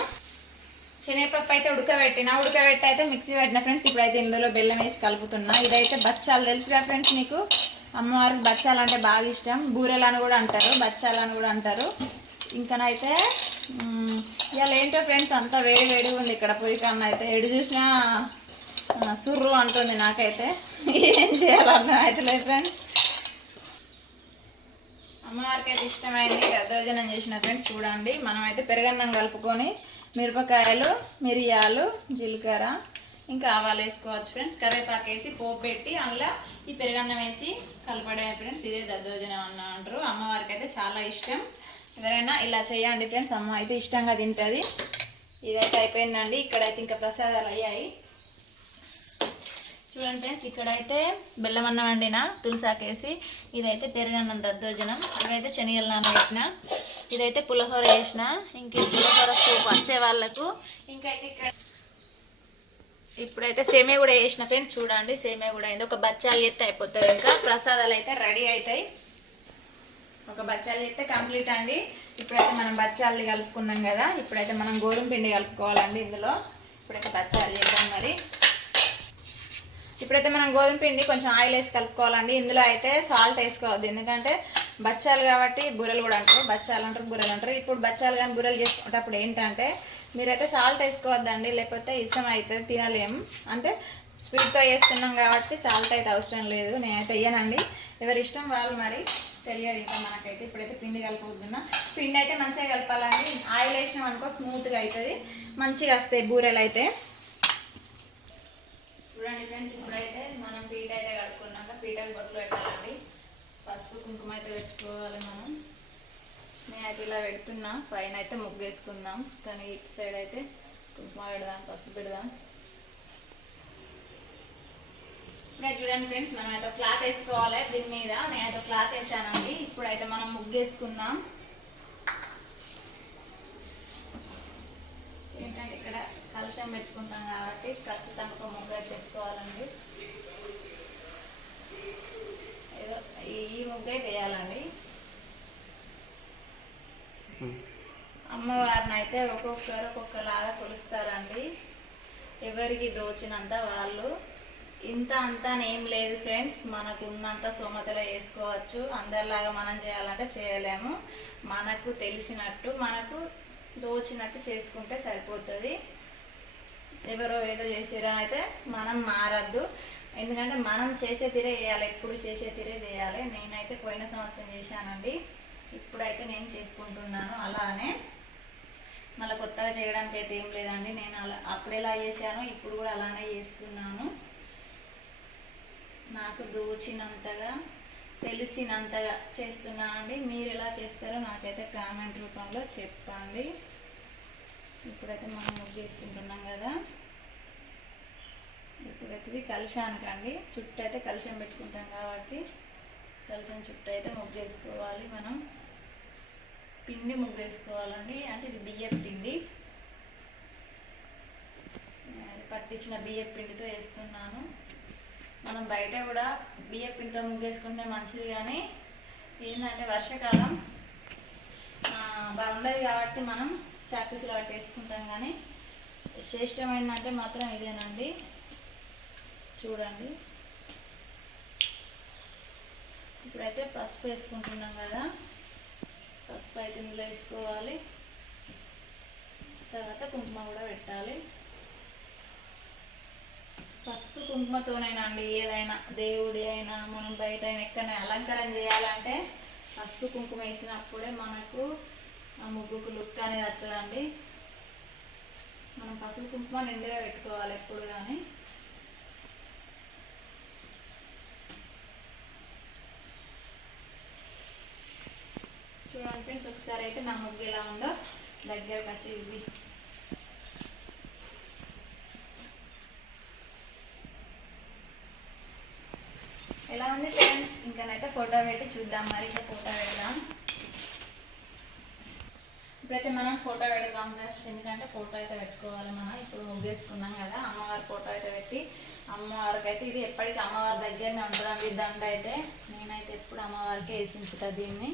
శనగపప్పు అయితే ఉడకబెట్టి అయితే మిక్సీ పెట్టిన ఫ్రెండ్స్. ఇప్పుడైతే ఇందులో బెల్లం వేసి కలుపుతున్నా. ఇదైతే బచ్చాలు తెలుసుగా ఫ్రెండ్స్ మీకు. అమ్మవారికి బచ్చాలు అంటే బాగా ఇష్టం. బూరెలు అని కూడా అంటారు, బచ్చాలు అని కూడా అంటారు. ఇంకనైతే ఇవాళ ఏంటో ఫ్రెండ్స్ అంతా వేడి వేడిగా ఉంది ఇక్కడ పొయ్యి కన్నా. అయితే ఎడు చూసినా సుర్రు అంటుంది నాకైతే. ఏం చేయాలన్నా అయితే లేదు ఫ్రెండ్స్. అమ్మవారికి అయితే ఇష్టమైంది దద్దోజనం చేసిన ఫ్రెండ్స్. చూడండి, మనం అయితే పెరుగన్నం కలుపుకొని మిరపకాయలు, మిరియాలు, జీలకర్ర ఇంకా ఆవాలు వేసుకోవచ్చు ఫ్రెండ్స్. కరివేపాకు వేసి పోపు పెట్టి అందులో ఈ పెరుగన్నం వేసి కలపడమే ఫ్రెండ్స్. ఇదే దద్దోజనం అన్న అంటారు. అమ్మవారికి అయితే చాలా ఇష్టం. ఎవరైనా ఇలా చేయండి ఫ్రెండ్స్, అమ్మ అయితే ఇష్టంగా తింటుంది. ఇదైతే అయిపోయిందండి. ఇక్కడైతే ఇంకా ప్రసాదాలు అయ్యాయి. చూడండి ఫ్రెండ్స్, ఇక్కడైతే బెల్లం అన్నం వండిన తులసాకేసి, ఇదైతే పెరుగన్నం దద్దోజనం, ఇవైతే శనగలు నానబెట్టిన, ఇదైతే పులిహోర వేసిన, ఇంక పులిహోర సూప్ వచ్చే వాళ్ళకు. ఇంకైతే ఇక్కడ ఇప్పుడైతే సేమియా కూడా వేసిన ఫ్రెండ్స్. చూడండి, సేమియా కూడా అయింది. ఒక బచ్చాలు చేస్తే అయిపోతుంది. ఇంకా ప్రసాదాలు అయితే రెడీ అవుతాయి. ఒక బచ్చాలు చేస్తే కంప్లీట్ అండి. ఇప్పుడైతే మనం బచ్చాలు కలుపుకున్నాం కదా, ఇప్పుడైతే మనం గోధుమ పిండి కలుపుకోవాలండి ఇందులో. ఇప్పుడైతే బచ్చాలు చేద్దాం. మరి ఇప్పుడైతే మనం గోధుమ పిండి కొంచెం ఆయిల్ వేసి కలుపుకోవాలండి. ఇందులో అయితే సాల్ట్ వేసుకోవద్దు, ఎందుకంటే బచ్చాలు కాబట్టి బూరెలు కూడా అంటారు. బచ్చాలు అంటారు, బూరెలు అంటారు. ఇప్పుడు బచ్చాలు కానీ బూరెలు చేసుకునేటప్పుడు ఏంటంటే మీరైతే సాల్ట్ వేసుకోవద్దండి, లేకపోతే ఇష్టం అవుతుంది, తినలేము. అంటే స్వీట్తో వేస్తున్నాం కాబట్టి సాల్ట్ అయితే అవసరం లేదు. నేనైతే వేయనండి, ఎవరి ఇష్టం వాళ్ళు. మరి తెలియదు ఇంకా మనకైతే. ఇప్పుడైతే పిండి కలుపుతున్నా. పిండి అయితే మంచిగా కలపాలండి. ఆయిల్ వేసినాం అనుకో స్మూత్గా అవుతుంది, మంచిగా వస్తాయి బూరెలు అయితే. చూడండి ఫ్రెండ్స్, ఇప్పుడైతే మనం పీట అయితే కడుక్కున్నాక పీటకు బొట్లు పెట్టాలండి. పసుపు కుంకుమ అయితే పెట్టుకోవాలి మనం. నేనైతే ఇలా పెడుతున్నా. పైన అయితే ముగ్గు వేసుకుందాం, కానీ ఇటు సైడ్ అయితే కుంకుమ పెడదాం, పసుపు పెడదాం. ఇప్పుడే చూడండి ఫ్రెండ్స్, మనం అయితే క్లాత్ వేసుకోవాలి దీని మీద. నేనైతే క్లాత్ వేసానండి. ఇప్పుడైతే మనం ముగ్గు వేసుకుందాం. ఏంటంటే ఇక్కడ కలశం పెట్టుకుంటాం కాబట్టి ఖచ్చితంగా ఒక ముగ్గు అయితే వేసుకోవాలండి. ఏదో ఈ ముగ్గు అయితే వేయాలండి. అమ్మవారిని అయితే ఒక్కొక్కరు ఒక్కొక్కలాగా కొలుస్తారండి. ఎవరికి దోచినంత వాళ్ళు. ఇంత అంతా ఏం లేదు ఫ్రెండ్స్, మనకు ఉన్నంత సోమతలో వేసుకోవచ్చు. అందరిలాగా మనం చేయాలంటే చేయలేము. మనకు తెలిసినట్టు, మనకు దోచినట్టు చేసుకుంటే సరిపోతుంది. ఎవరో ఏదో చేసిరని అయితే మనం మారద్దు, ఎందుకంటే మనం చేసే తీరే చేయాలి, ఎప్పుడు చేసే తీరే చేయాలి. నేనైతే పోయిన సంవత్సరం చేశానండి, ఇప్పుడైతే నేను చేసుకుంటున్నాను అలానే. మళ్ళీ కొత్తగా చేయడానికి అయితే ఏం లేదండి. నేను అలా అప్పుడు ఎలా చేశాను, ఇప్పుడు కూడా అలానే చేస్తున్నాను. నాకు దోచినంతగా, తెలిసినంతగా చేస్తున్నానండి. మీరు ఎలా చేస్తారో నాకైతే కామెంట్ రూపంలో చెప్పండి. ఇప్పుడైతే మనం ముగ్గు వేసుకుంటున్నాం కదా. ఇప్పుడైతే ఇది కలశానికండి. చుట్టూ అయితే కలశం పెట్టుకుంటాం కాబట్టి కలశం చుట్టూ అయితే ముగ్గు వేసుకోవాలి. మనం పిండి ముగ్గు వేసుకోవాలండి. అంటే ఇది బియ్యం పిండి, పట్టించిన బియ్యం పిండితో వేస్తున్నాను. మనం బయట కూడా బియ్యం పిండితో ముగ్గు వేసుకుంటే మంచిది, కానీ ఏంటంటే వర్షాకాలం బాగుండదు కాబట్టి మనం చాపీసులు వాటి వేసుకుంటాం. కానీ శ్రేష్టమైందంటే మాత్రం ఇదేనండి. చూడండి, ఇప్పుడైతే పసుపు వేసుకుంటున్నాం కదా. పసుపు అయితే ఇందులో వేసుకోవాలి. తర్వాత కుంకుమ కూడా పెట్టాలి. పసుపు కుంకుమతోనైనా అండి ఏదైనా, దేవుడి అయినా మనం బయట అయినా ఎక్కడైనా అలంకరణ చేయాలంటే పసుపు కుంకుమ వేసినప్పుడే మనకు ఆ ముగ్గుకు లుక్ అనేది వస్తుందండి. మనం పసుపు కుంకుమ నిండుగా పెట్టుకోవాలి ఎప్పుడు కానీ. చూడండి ఫ్రెండ్స్, ఒకసారి అయితే నా ముగ్గు ఎలా ఉందో దగ్గరకు వచ్చి ఇవి ఎలా ఉంది ఫ్రెండ్స్. ఇంకానైతే ఫోటో పెట్టి చూద్దాం. మరి ఇంకా ఫోటో పెడదాం. ఇప్పుడైతే మనం ఫోటో పెడదాం ఫ్రెండ్స్, ఎందుకంటే ఫోటో అయితే పెట్టుకోవాలి మనం. ఇప్పుడు ముగ్గేసుకున్నాం కదా, అమ్మవారి ఫోటో అయితే పెట్టి, అమ్మవారికి అయితే ఇది ఎప్పటికీ అమ్మవారి దగ్గరనే ఉంటుందండి దండ అయితే. నేనైతే ఎప్పుడు అమ్మవారికి వేసి ఉంచుతా దీన్ని.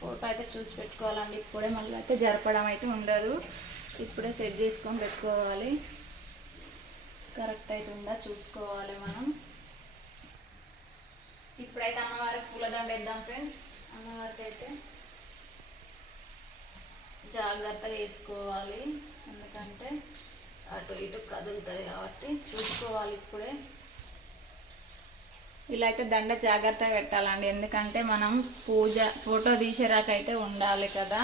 ఫోటో అయితే చూసి పెట్టుకోవాలండి. ఇప్పుడే మళ్ళీ అయితే జరపడం అయితే ఉండదు, ఇప్పుడే సెట్ చేసుకొని పెట్టుకోవాలి. కరెక్ట్ అవుతుందా చూసుకోవాలి మనం. ఇప్పుడైతే అమ్మవారికి పూలదండ వేద్దాం ఫ్రెండ్స్. అమ్మవారికి అయితే జాగ్రత్తగా వేసుకోవాలి, ఎందుకంటే అటు ఇటు కదులుతుంది కాబట్టి చూసుకోవాలి. ఇప్పుడే ఇలా అయితే దండ జాగ్రత్తగా పెట్టాలండి, ఎందుకంటే మనం పూజ ఫోటో తీసేరాకైతే ఉండాలి కదా,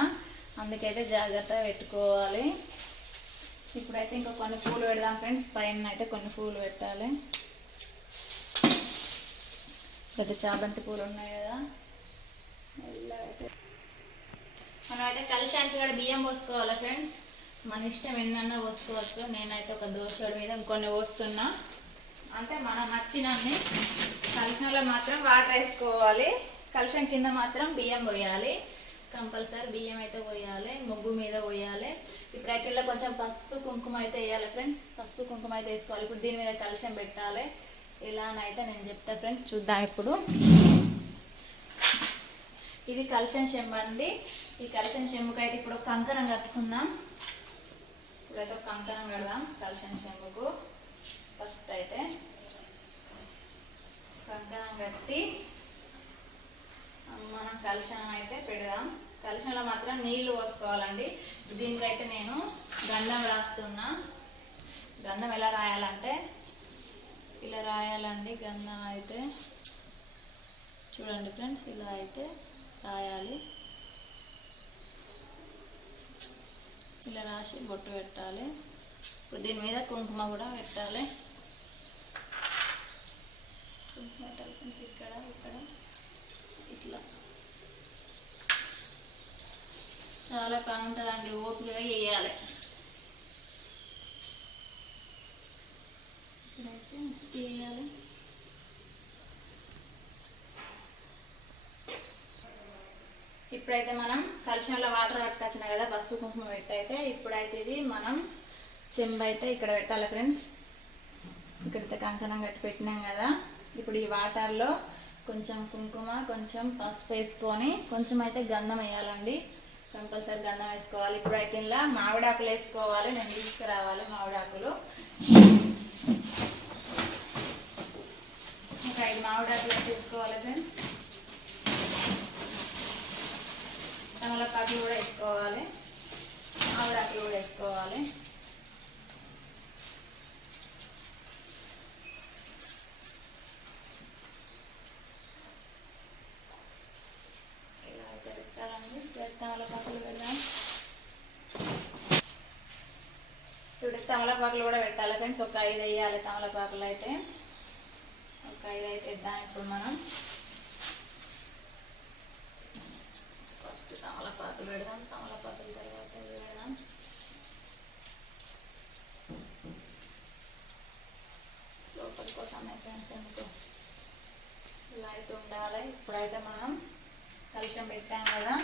అందుకైతే జాగ్రత్తగా పెట్టుకోవాలి. ఇప్పుడైతే ఇంకా కొన్ని పూలు పెడదాం ఫ్రెండ్స్. పైన అయితే కొన్ని పూలు పెట్టాలి. పెద్ద చామంతి పూలు ఉన్నాయి కదా. మనం అయితే కలశానికి కూడా బియ్యం పోసుకోవాలి ఫ్రెండ్స్. మన ఇష్టం ఎన్నన్నా పోసుకోవచ్చు. నేనైతే ఒక దోశల మీద ఇంకొన్ని పోస్తున్నా, అంటే మనం నచ్చినన్ని. కలశంలో మాత్రం వాటర్ వేసుకోవాలి, కలశం కింద మాత్రం బియ్యం పోయాలి. కంపల్సరీ బియ్యం అయితే పోయాలి, ముగ్గు మీద పోయాలి. ఇప్పుడైతే ఇలా కొంచెం పసుపు కుంకుమ అయితే వేయాలి ఫ్రెండ్స్. పసుపు కుంకుమ అయితే వేసుకోవాలి. ఇప్పుడు దీని మీద కలశం పెట్టాలి. ఇలానైతే నేను చెప్తా ఫ్రెండ్స్, చూద్దాం ఇప్పుడు. ఇది కలశం చెంబు అండి. ఈ కలశం చెంబుకి అయితే ఇప్పుడు కంకణం కట్టుకుందాం. ఇప్పుడైతే ఒక కంకణం కడదాం కలశం చెంబుకు. ఫస్ట్ అయితే కంకణం కట్టి మనం కలశం అయితే పెడదాం. కలశంలో మాత్రం నీళ్లు పోసుకోవాలండి. దీనికైతే నేను గంధం రాస్తున్నా. గంధం ఎలా రాయాలంటే ఇలా రాయాలండి. గంధం అయితే చూడండి ఫ్రెండ్స్, ఇలా అయితే రాయాలి. ఇలా రాసి బొట్టు పెట్టాలి. ఇప్పుడు దీని మీద కుంకుమ కూడా పెట్టాలి. కుంకుమ పెట్టాలి ఫ్రెండ్స్, ఇక్కడ ఇక్కడ ఇట్లా. చాలా బాగుంటుందండి, ఓపికగా వేయాలి. ఇక్కడైతే వేయాలి. ఇప్పుడైతే మనం కలశంలో వాటర్ పట్టుకొచ్చినాం కదా, పసుపు కుంకుమ పెట్టయితే. ఇప్పుడైతే ఇది మనం చెంబు అయితే ఇక్కడ పెట్టాలి ఫ్రెండ్స్. ఇక్కడైతే కంకణం కట్టి పెట్టినాం కదా. ఇప్పుడు ఈ వాటర్లో కొంచెం కుంకుమ కొంచెం పసుపు వేసుకొని కొంచెం అయితే గంధం వేయాలండి. కంపల్సరీ గంధం వేసుకోవాలి. ఇప్పుడైతే ఇలా మామిడాకులు వేసుకోవాలి. నేను తీసుకురావాలి మామిడాకులు. ఇంకా 5 మామిడాకులు తీసుకోవాలి ఫ్రెండ్స్. తమలపాకులు కూడా వేసుకోవాలి, మామిడాకులు కూడా వేసుకోవాలి. ఇలా అయితే పెట్టాలండి. తమలపాకులు పెడదాం. ఇప్పుడు తమలపాకులు కూడా పెట్టాలి ఫ్రెండ్స్. ఒక 5 వేయాలి తమలపాకులు అయితే. ఒక 5 అయితే ఇద్దాం ఇప్పుడు మనం. తమలపాకులు పెడదాం. తమలపాకుల తర్వాత పెడదాం. లోపల కోసం అయితే ఎందుకు ఇలా అయితే ఉండాలి. ఇప్పుడైతే మనం కలశం పెట్టాం కదా,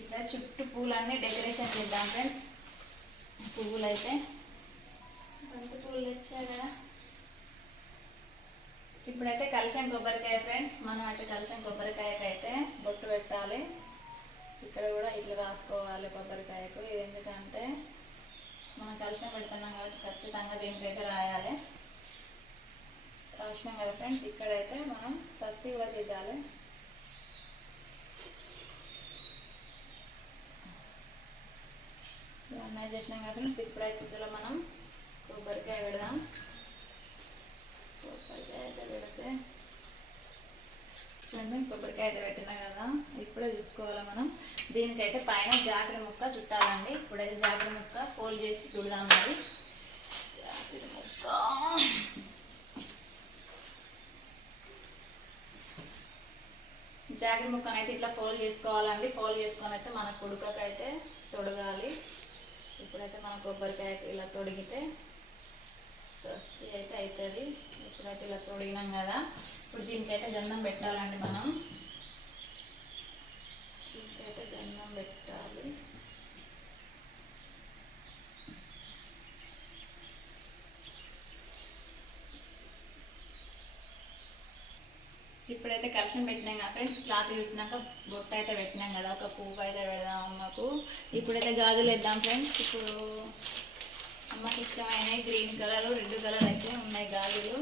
ఇట్లా చుట్టూ పూలన్నీ డెకరేషన్ చేద్దాం ఫ్రెండ్స్. పువ్వులు అయితే బంతి పువ్వులు తెచ్చాయి కదా. ఇప్పుడైతే కలశం కొబ్బరికాయ ఫ్రెండ్స్. మనం అయితే కలశం కొబ్బరికాయకి అయితే బొట్టు పెట్టాలి. ఇక్కడ కూడా ఇట్లా రాసుకోవాలి కొబ్బరికాయకు. ఇది ఎందుకంటే మనం కలశం పెడుతున్నాం కాబట్టి ఖచ్చితంగా దీనికైతే రాయాలి. రాసినాం కదా ఫ్రెండ్స్. ఇక్కడైతే మనం స్వస్తి కూడా తీద్దాలి. ఇవన్నీ చేసినాం కదా ఫ్రెండ్స్. ఇప్పుడైతే ఇందులో మనం కొబ్బరికాయ పెడదాం. కొబ్బరికాయ అయితే పెడితే కొబ్బరికాయ అయితే పెట్టినా కదా. ఇప్పుడే చూసుకోవాలి మనం. దీనికైతే పైన జాకెట్ ముక్క చుట్టాలండి. ఇప్పుడైతే జాకెట్ ముక్క ఫోల్డ్ చేసి చూడదాం. మరి జాకెట్ ముక్క జాకెట్ ముక్కను అయితే ఇట్లా ఫోల్డ్ చేసుకోవాలండి. ఫోల్డ్ చేసుకొని అయితే మన కుడుకకి అయితే తొడగాలి. ఇప్పుడైతే మన కొబ్బరికాయకి ఇలా తొడిగితే స్వస్తి అయితే అవుతుంది. ఇప్పుడైతే ఇలా తొడిగినాం కదా. ఇప్పుడు దీనికైతే గంధం పెట్టాలండి మనం. దీనికైతే గంధం పెట్టాలి. ఇప్పుడైతే కలశం పెట్టినాం కదా ఫ్రెండ్స్. క్లాత్ పెట్టినాక బొట్టు అయితే పెట్టినాం కదా. ఒక పువ్వు అయితే పెడదాం అమ్మకు. ఇప్పుడైతే గాజులు వేద్దాం ఫ్రెండ్స్. ఇప్పుడు అమ్మకి ఇష్టమైన గ్రీన్ కలర్, రెడ్ కలర్ అయితే ఉన్నాయి గాజులు.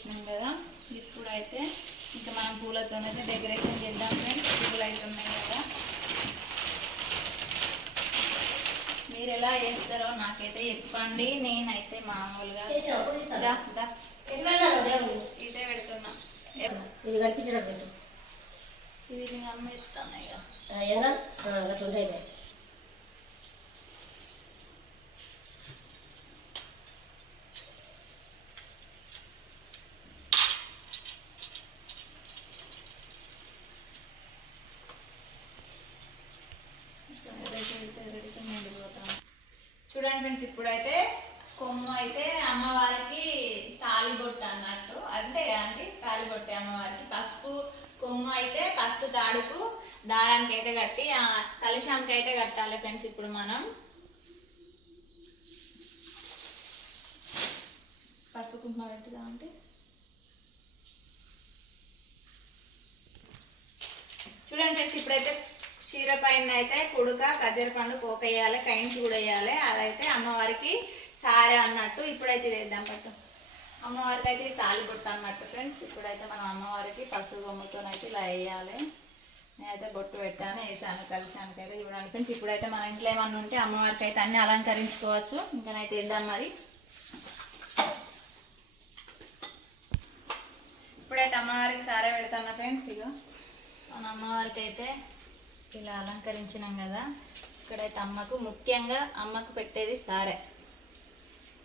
పెట్టేసినాం కదా. ఇప్పుడైతే ఇంకా మనం పూలతోనైతే డెకరేషన్ చేద్దాం ఫ్రెండ్స్. పూలు అయితే ఉన్నాయి కదా, మీరు ఎలా చేస్తారో నాకైతే చెప్పండి. నేనైతే మామూలుగా ఇదే పెడుతున్నా. ఇది కనిపించడం పెట్టు. ఇది నేను అమ్మ ఇస్తాను ఇక. అట్లా ఉంటాయి. చూడండి ఫ్రెండ్స్, ఇప్పుడైతే కొమ్ము అయితే అమ్మవారికి తాళిబొట్టు అన్నట్టు, అంతే కదండి, తాళిబొట్టే అమ్మవారికి. పసుపు కొమ్ము అయితే పసుపు తాడుకు దారానికి అయితే కట్టి ఆ కలశానికి అయితే కట్టాలి ఫ్రెండ్స్. ఇప్పుడు మనం పసుపు కుంకుమ పెట్టుదా అంటే చూడండి ఫ్రెండ్స్, ఇప్పుడైతే చీర పైన అయితే కుడుక ఖర్జూర పండు పోక వేయాలి, కైన్స్ కూడా వేయాలి. అదైతే అమ్మవారికి సారే అన్నట్టు. ఇప్పుడైతే వేద్దాం పట్టు. అమ్మవారికి అయితే తాళిబొట్టు అన్నట్టు ఫ్రెండ్స్. ఇప్పుడైతే మనం అమ్మవారికి పసుపు గొమ్ముతోనైతే ఇలా వేయాలి. నేనైతే బొట్టు పెట్టాను, వేసాను కలిసానికి అయితే. చూడండి ఫ్రెండ్స్, ఇప్పుడైతే మన ఇంట్లో ఏమన్నా ఉంటే అమ్మవారికి అయితే అన్ని అలంకరించుకోవచ్చు. ఇంకనైతే వేద్దాం మరి. ఇప్పుడైతే అమ్మవారికి సారే పెడతాను ఫ్రెండ్స్. ఇక మన అమ్మవారికి అయితే ఇలా అలంకరించినాం కదా. ఇక్కడైతే అమ్మకు ముఖ్యంగా అమ్మకు పెట్టేది సారే.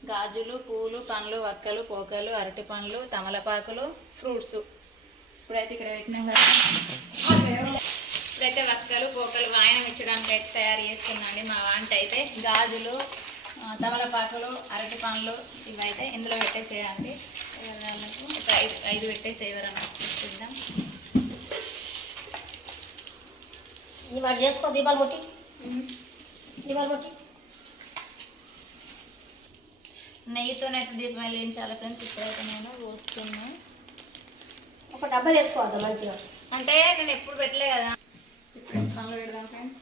గాజులు, పూలు, పండ్లు, వక్కలు, పోకలు, అరటి పండ్లు, తమలపాకులు, ఫ్రూట్స్. ఇప్పుడైతే ఇక్కడ పెట్టినాం కదా. ఇప్పుడైతే వక్కలు, పోకలు వాయనం ఇచ్చడానికి అయితే తయారు చేస్తున్నాండి మా వంట అయితే. గాజులు, తమలపాకులు, అరటి పండ్లు ఇవైతే ఇందులో పెట్టేసేయండి. ఒక 5 పెట్టేసేవరన్నా చూద్దాం. ఇవాళ చేసుకో. దీపాలు ముట్టి నెయ్యితోనైతే దీపం వెలిగించాలి ఫ్రెండ్స్. ఇప్పుడైతే నేను పోస్తున్నాను. ఒక డబ్బా తెచ్చుకోవద్దా మంచిగా, అంటే నేను ఎప్పుడు పెట్టలే కదా. ఇప్పుడు పనులు పెడదాం ఫ్రెండ్స్.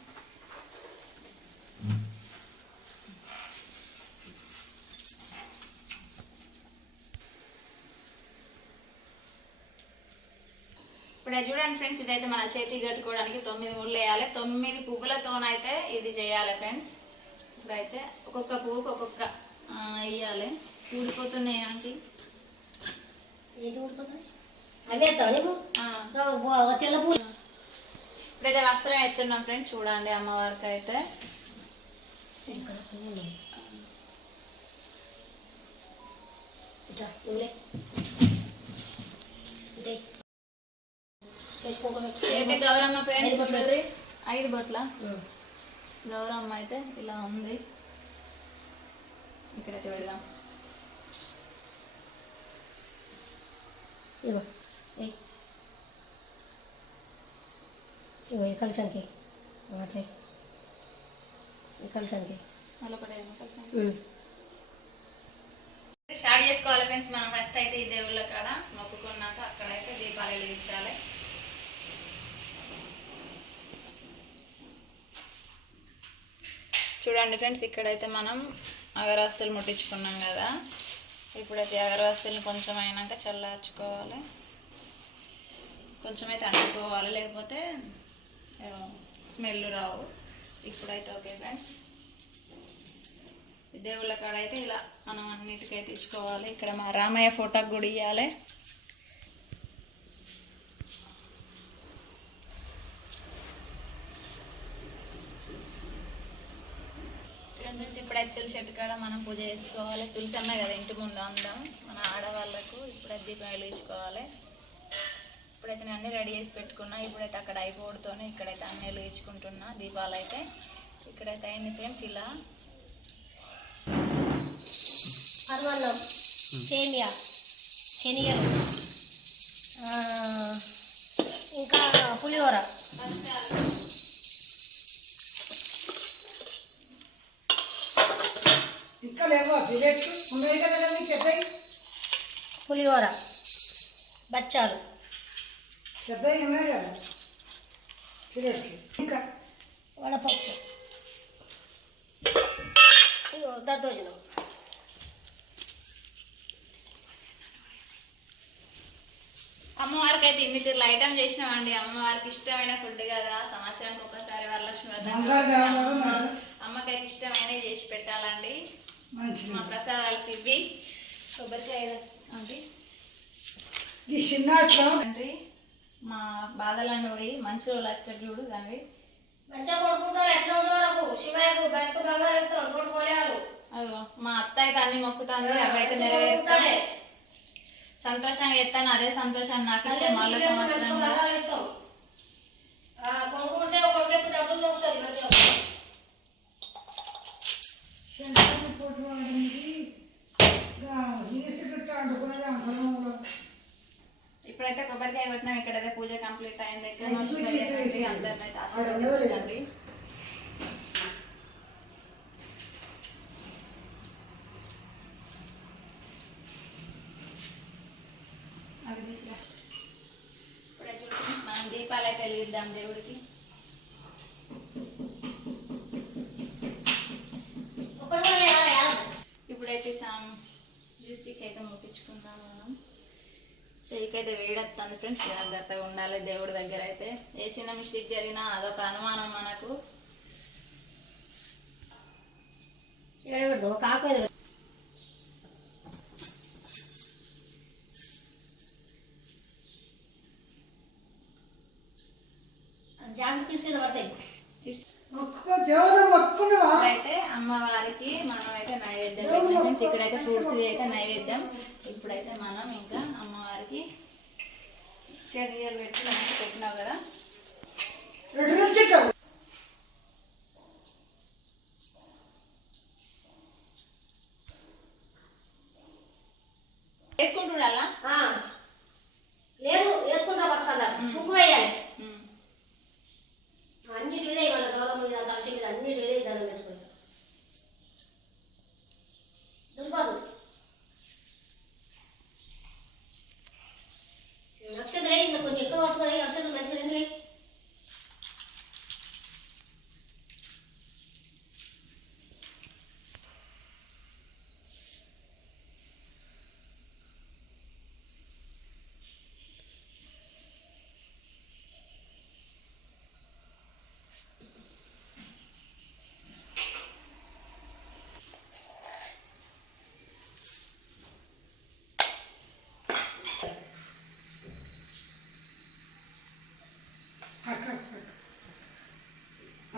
ఇప్పుడు చూడండి ఫ్రెండ్స్, ఇదైతే మన చేతికి కట్టుకోవడానికి 9 ముళ్ళు వేయాలి. 9 పువ్వులతోనైతే ఇది చేయాలి ఫ్రెండ్స్. ఇప్పుడైతే ఒక్కొక్క పువ్వుకి ఒక్కొక్క వేయాలి. ఊడిపోతున్నాయి ఆంటీ. ఏంటి ఊడిపోతుంది? అవి వేస్తావా నీకు? తెల్ల పూలు. ఇప్పుడైతే వస్త్రం ఎత్తున్నాం ఫ్రెండ్స్. చూడండి అమ్మవారికి అయితే ఏంటి గౌరమ్మ ఫ్రెండ్స్. 5 బొట్ల గౌరమ్మ అయితే ఇలా ఉంది. ఇక్కడైతే వెళ్దాం. ఇగో ఈ కలశానికి అట్లే ఈ కలశానికి స్టార్ట్ చేసుకోవాలి ఫ్రెండ్స్. మనం ఫస్ట్ అయితే ఈ దేవుళ్ళ కాడ మొక్కుకున్నాక అక్కడైతే దీపాలు వెలిగించాలి. చూడండి ఫ్రెండ్స్, ఇక్కడైతే మనం అగరవస్తులు ముట్టించుకున్నాం కదా. ఇప్పుడైతే అగరవస్తుల్ని కొంచెం అయినాక చల్లార్చుకోవాలి. కొంచెం అయితే అంటుకోవాలి, లేకపోతే స్మెల్ రావు. ఇప్పుడైతే ఓకే ఫ్రెండ్స్. దేవుళ్ళ కాడ అయితే ఇలా మనం అన్నిటికైతే తీసుకోవాలి. ఇక్కడ మా రామయ్య ఫోటోకి కూడా ఇవ్వాలి. ఇప్పుడైతే తులసి చెట్టు కాడ మనం పూజ చేసుకోవాలి. తులసి అమ్మాయి కదా ఇంటి ముందు అందం మన ఆడవాళ్ళకు. ఇప్పుడైతే దీపం వెలిగించుకోవాలి. ఇప్పుడైతే నేను అన్నీ రెడీ చేసి పెట్టుకున్నా. ఇప్పుడైతే అక్కడ అయిపోవడంతోనే ఇక్కడైతే అన్నీ వెలిగించుకుంటున్నా దీపాలు అయితే. ఇక్కడైతే అయింది ఫ్రెండ్స్. ఇలా పరమాన్నం, సేమియా, శనిగలు, ఇంకా పులిహోర, పులిహోర, బచ్చాలు, వడపప్పు, దద్దోజనం. అమ్మవారికి అయితే ఇన్ని తీరులు ఐటమ్ చేసినామండి. అమ్మవారికి ఇష్టమైన ఫుడ్ కదా, సంవత్సరానికి ఒకసారి వరలక్ష్మి వ్రతం అమ్మకైతే ఇష్టమైనవి చేసి పెట్టాలండి. మా ప్రసాదాలకు ఇవి కొబ్బరికాయ అండి. తండ్రి మా బాధలను పోయి మంచి రోజులు వచ్చేటట్టు చూడు తండ్రి. మంచిగా కొడుకుంటాం ఎక్సౌండ్ వరకు శివయ్యకు బయటకు బంగారు చూడుకోలేవు. అయ్యో మా అత్త అయితే అన్ని మొక్కుతాంది, అవి అయితే నెరవేరుతాయి. సంతోషంగా ఎత్తాను, అదే సంతోషాన్ని నాకు ఇస్తే మళ్ళీ సంవత్సరంగా కొనుక్కుంటే ఒక డబ్బులు దొరుకుతుంది మంచిగా. ఇప్పుడైతే కొబ్బరికాయ కొట్టినాం. ఇక్కడైతే పూజ కంప్లీట్ అయిన దగ్గర అందరిని అయితే ఆశీర్వదించండి. ఇప్పుడైతే మనం దీపాలు అయితే వెలిగిద్దాం దేవుడికి. ఇప్పుడైతే జ్యూస్టిక్ అయితే ముట్టించుకుందాం. మనం చెయ్యికైతే వేడొస్తుంది ఫ్రెండ్స్, జాగ్రత్తగా ఉండాలి దేవుడి దగ్గర అయితే. ఏ చిన్న మిస్టేక్ జరిగినా అదొక అనుమానం మనకు. కాకు జాగ్రత్త తీసుకెళ్ళి పడతాయి. అయితే అమ్మవారికి మనం అయితే నైవేద్యం పెట్టినాం. ఇక్కడైతే ఫ్రూట్స్ అయితే నైవేద్యం. ఇప్పుడైతే మనం ఇంకా అమ్మవారికి చెరియలు పెట్టి పెట్టినావు కదా. వేసుకుంటుండాలా? లేదు వేసుకుంటా వస్తుందా ముగ్గు వేయాలి. అన్నిటి మీద మన గౌరవం మీద కలిసి మీద అన్నిటి మీద దండం పెట్టుకుంటాం. దుర్బాదు నక్షత్రం ఇంకా కొన్ని ఎక్కువ పట్టుకోవాలి. నక్షత్రం మంచిగా రండి.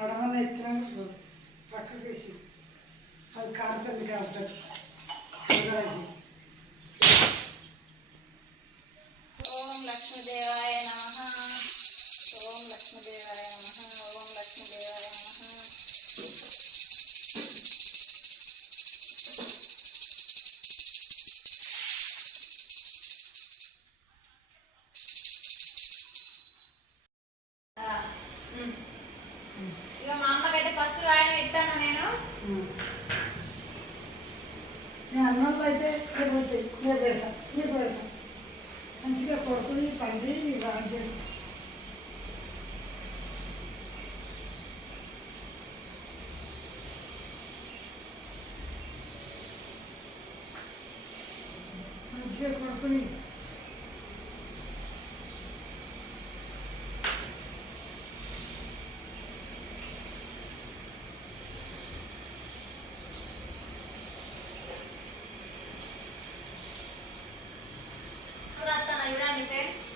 అడవన ఎత్తినాక పక్కకు వేసి అది కారుతుంది కాబట్టి ఓం లక్ష్మీదేవాయ నమః. ఓం లక్ష్మీదేవాయ నమః. ఓం లక్ష్మీదేవాయ నమః. ఇక మా అమ్మకైతే ఫస్ట్ వాయిన ఇస్తాను నేను. అన్నంలో అయితే పోతాయి నేను పెడతా నేను పెడతా మంచిగా కొడుకుని తండ్రి నీ రాజ్యం మంచిగా కొడుకుని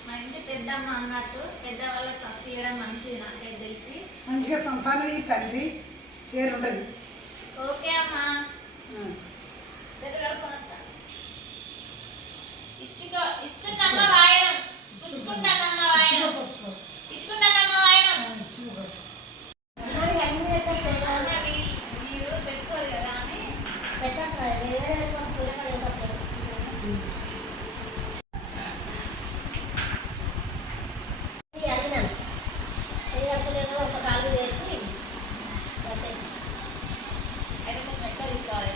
మా ఇంటి పెద్దమ్మ అన్నట్టు పెద్దవాళ్ళకి ఫస్ట్ ఇవ్వడం మంచిది నాకైతే తెలిసి. మంచిగా సంతానం ఈ తండ్రి పేరు ఉంటుంది. ఓకే అమ్మా. ఇచ్చుకో ఇస్తుందమ్మ వాయనం. పుచ్చుకుంటానమ్మ వాయనం. ఇచ్చుకుంటానమ్మ వాయనం. మీరు పెట్టుకోరు కదా అని పెట్టాలి సార్. వేరే ఒక కాలు చేసి అయితే కొంచెం ఎక్కువ తీసుకోవాలి.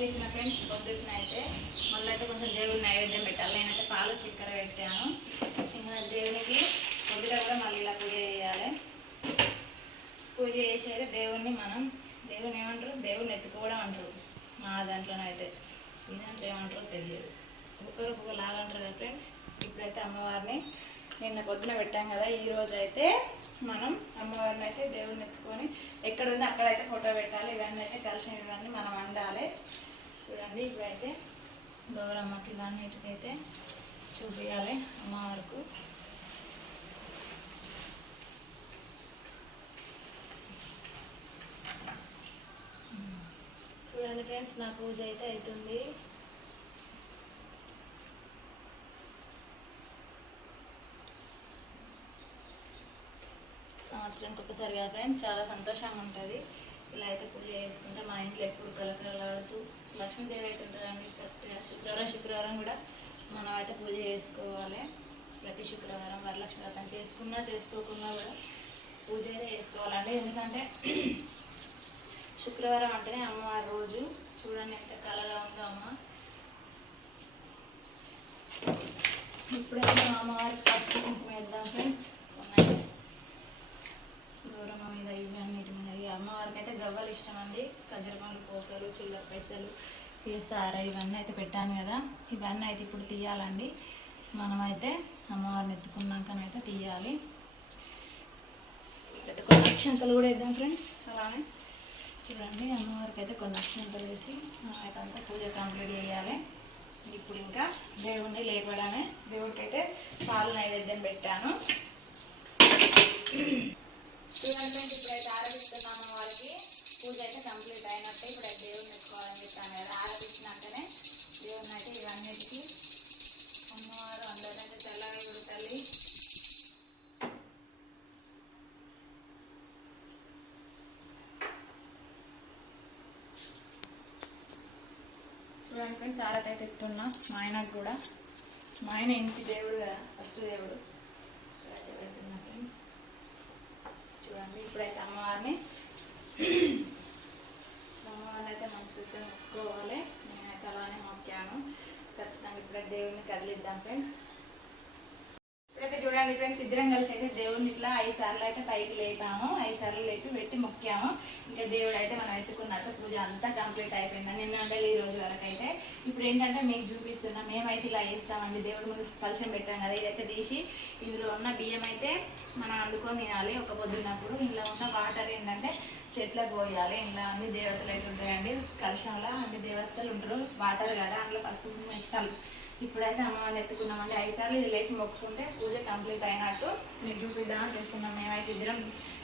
నీళ్ళు ఇచ్చిన ఫ్రెండ్స్ పొద్దున్న అయితే మళ్ళీ అయితే కొంచెం దేవుడిని నైవేద్యం పెట్టాలి. నేనైతే పాలు చక్కెర పెట్టాను. ఇంకా దేవునికి పొద్దున కూడా మళ్ళీ ఇలా పూజ చేయాలి. పూజ చేసేది దేవుడిని ఏమంటారు, దేవుడిని ఎత్తుకోవడం అంటారు మా దాంట్లోనైతే. ఈ దాంట్లో ఏమంటారో తెలియదు, ఒక్కొక్కరు లాగా అంటారు కదా ఫ్రెండ్స్. ఇప్పుడైతే అమ్మవారిని నిన్న పొద్దున పెట్టాం కదా, ఈ రోజు అయితే మనం అమ్మవారిని అయితే దేవుడిని ఎత్తుకొని ఎక్కడ ఉందో అక్కడైతే ఫోటో పెట్టాలి. ఇవన్నీ అయితే కలిసిన ఇవన్నీ మనం వండాలి. చూడండి ఇప్పుడైతే గౌరమ్మకి ఇవన్నిటికైతే చూపించాలి అమ్మవారికి. చూడండి ఫ్రెండ్స్, నా పూజ అయితే అవుతుంది. సంవత్సరానికి ఒకసారి కదా ఫ్రెండ్స్, చాలా సంతోషంగా ఉంటుంది. ఇలా అయితే పూజ చేసుకుంటే మా ఇంట్లో ఎప్పుడు కలకలలాడుతూ లక్ష్మీదేవి అయితే ఉంటుందండి. శుక్రవారం కూడా మనం అయితే పూజ చేసుకోవాలి. ప్రతి శుక్రవారం వరలక్ష్మి వ్రతం చేసుకున్నా చేసుకోకున్నా కూడా పూజ అయితే చేసుకోవాలండి. ఎందుకంటే శుక్రవారం అంటేనే అమ్మవారి రోజు. చూడండి ఎంత కలగా ఉందో అమ్మ. ఇప్పుడైతే అమ్మవారికి పసుపు కుంకుమ వేద్దాం ఫ్రెండ్స్. గౌరమ్మ మీద ఇవన్నిటి మీద. ఈ అమ్మవారికి అయితే గవ్వలు ఇష్టం అండి. ఖజరమలు, పోకలు, చిల్లర పైసలు, సార ఇవన్నీ అయితే పెట్టాను కదా, ఇవన్నీ అయితే ఇప్పుడు తీయాలండి. మనమైతే అమ్మవారిని ఎత్తుకున్నాకనైతే తీయాలి. అయితే కొన్ని అక్షంతలు కూడా వేద్దాం ఫ్రెండ్స్. అలానే చూడండి అమ్మవారికి అయితే కొన్ని అక్షంతలు వేసి అయితే అంతా పూజ కంప్లీట్ చేయాలి. ఇప్పుడు ఇంకా దేవుణ్ణి లేపడమే. దేవుడికి అయితే పాలు నైవేద్యం పెట్టాను. చూడండి ఇప్పుడైతే ఆరగిస్తున్నాము అమ్మవారికి. పూజ అయితే కంప్లీట్ అయినట్టే. ఇప్పుడైతే దేవుడిని ఎత్తుకోవాలని చెప్పాను కదా, ఆరగించినాకనే దేవుడిని అయితే ఇవన్నిటికీ అమ్మవారు అందరైతే చల్లగా తల్లి. చూడండి ఫ్రెండ్స్, ఆరతి అయితే ఎత్తున్నా. మా ఆయనకు కూడా, మా ఆయన ఇంటి దేవుడు కదా, ఫస్ట్ దేవుడు అయితే పెడుతున్నా ఫ్రెండ్స్. చూడండి ఇప్పుడైతే అమ్మవారిని అయితే మనస్ఫూర్తిగా మొక్కుకోవాలి. నేనైతే అలానే మొక్కాను. ఖచ్చితంగా ఇప్పుడైతే దేవుడిని కదిలిద్దాం ఫ్రెండ్స్. ఇప్పుడైతే చూడండి ఫ్రెండ్స్, ఇద్దరం కలిసి అయితే దేవుడిని ఇట్లా 5 సార్లు అయితే పైకి లేపాము. 5 సార్లు లేపి పెట్టి మొక్కాము. ఇంకా దేవుడు అయితే మనం ఎత్తుకున్నాక పూజ అంతా కంప్లీట్ అయిపోయింది. నిన్న అంటే ఈ రోజు వరకు అయితే. ఇప్పుడు ఏంటంటే మీకు చూపిస్తున్నాం. మేమైతే ఇలా వేస్తామండి. దేవుడి ముందు కలశం పెట్టాం కదా, ఇదైతే తీసి ఇందులో ఉన్న బియ్యం అయితే మనం వండుకొని తినాలి ఒక పొద్దున్నప్పుడు. ఇందులో ఉన్న వాటర్ ఏంటంటే చెట్లకు పోయాలి. ఇంట్లో అన్ని దేవతలు అయితే ఉంటాయండి. కలశంలో అన్ని దేవతలు ఉంటారు. వాటర్ కదా, అందులో పసుపు ఇష్టాలు. ఇప్పుడైతే అమ్మవారిని ఎత్తుకున్నామండి 5 సార్లు. ఇది లేక మొక్కుకుంటే పూజ కంప్లీట్ అయినట్టు. మీకు చూపిద్దామని చేస్తున్నాం. మేమైతే ఇద్దరం,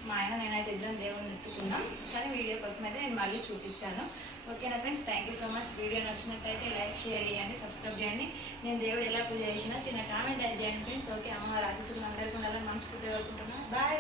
మా ఆయన నేనైతే ఇద్దరం దేవుడిని ఎత్తుకున్నాం. కానీ వీడియో కోసం అయితే నేను మళ్ళీ చూపించాను. ఓకేనా friends, thank you so much. Video నచ్చినట్టయితే లైక్, షేర్ చేయండి, సబ్స్క్రైబ్ చేయండి. నేను దేవుడు ఎలా పూజ చేసినా చిన్న కామెంట్ అయితే చేయండి ఫ్రెండ్స్. ఓకే, అమ్మవారి ఆశీస్సులు అందరికీ ఉండాలని మనస్ఫూర్తిగా కోరుకుంటున్నాను. బాయ్.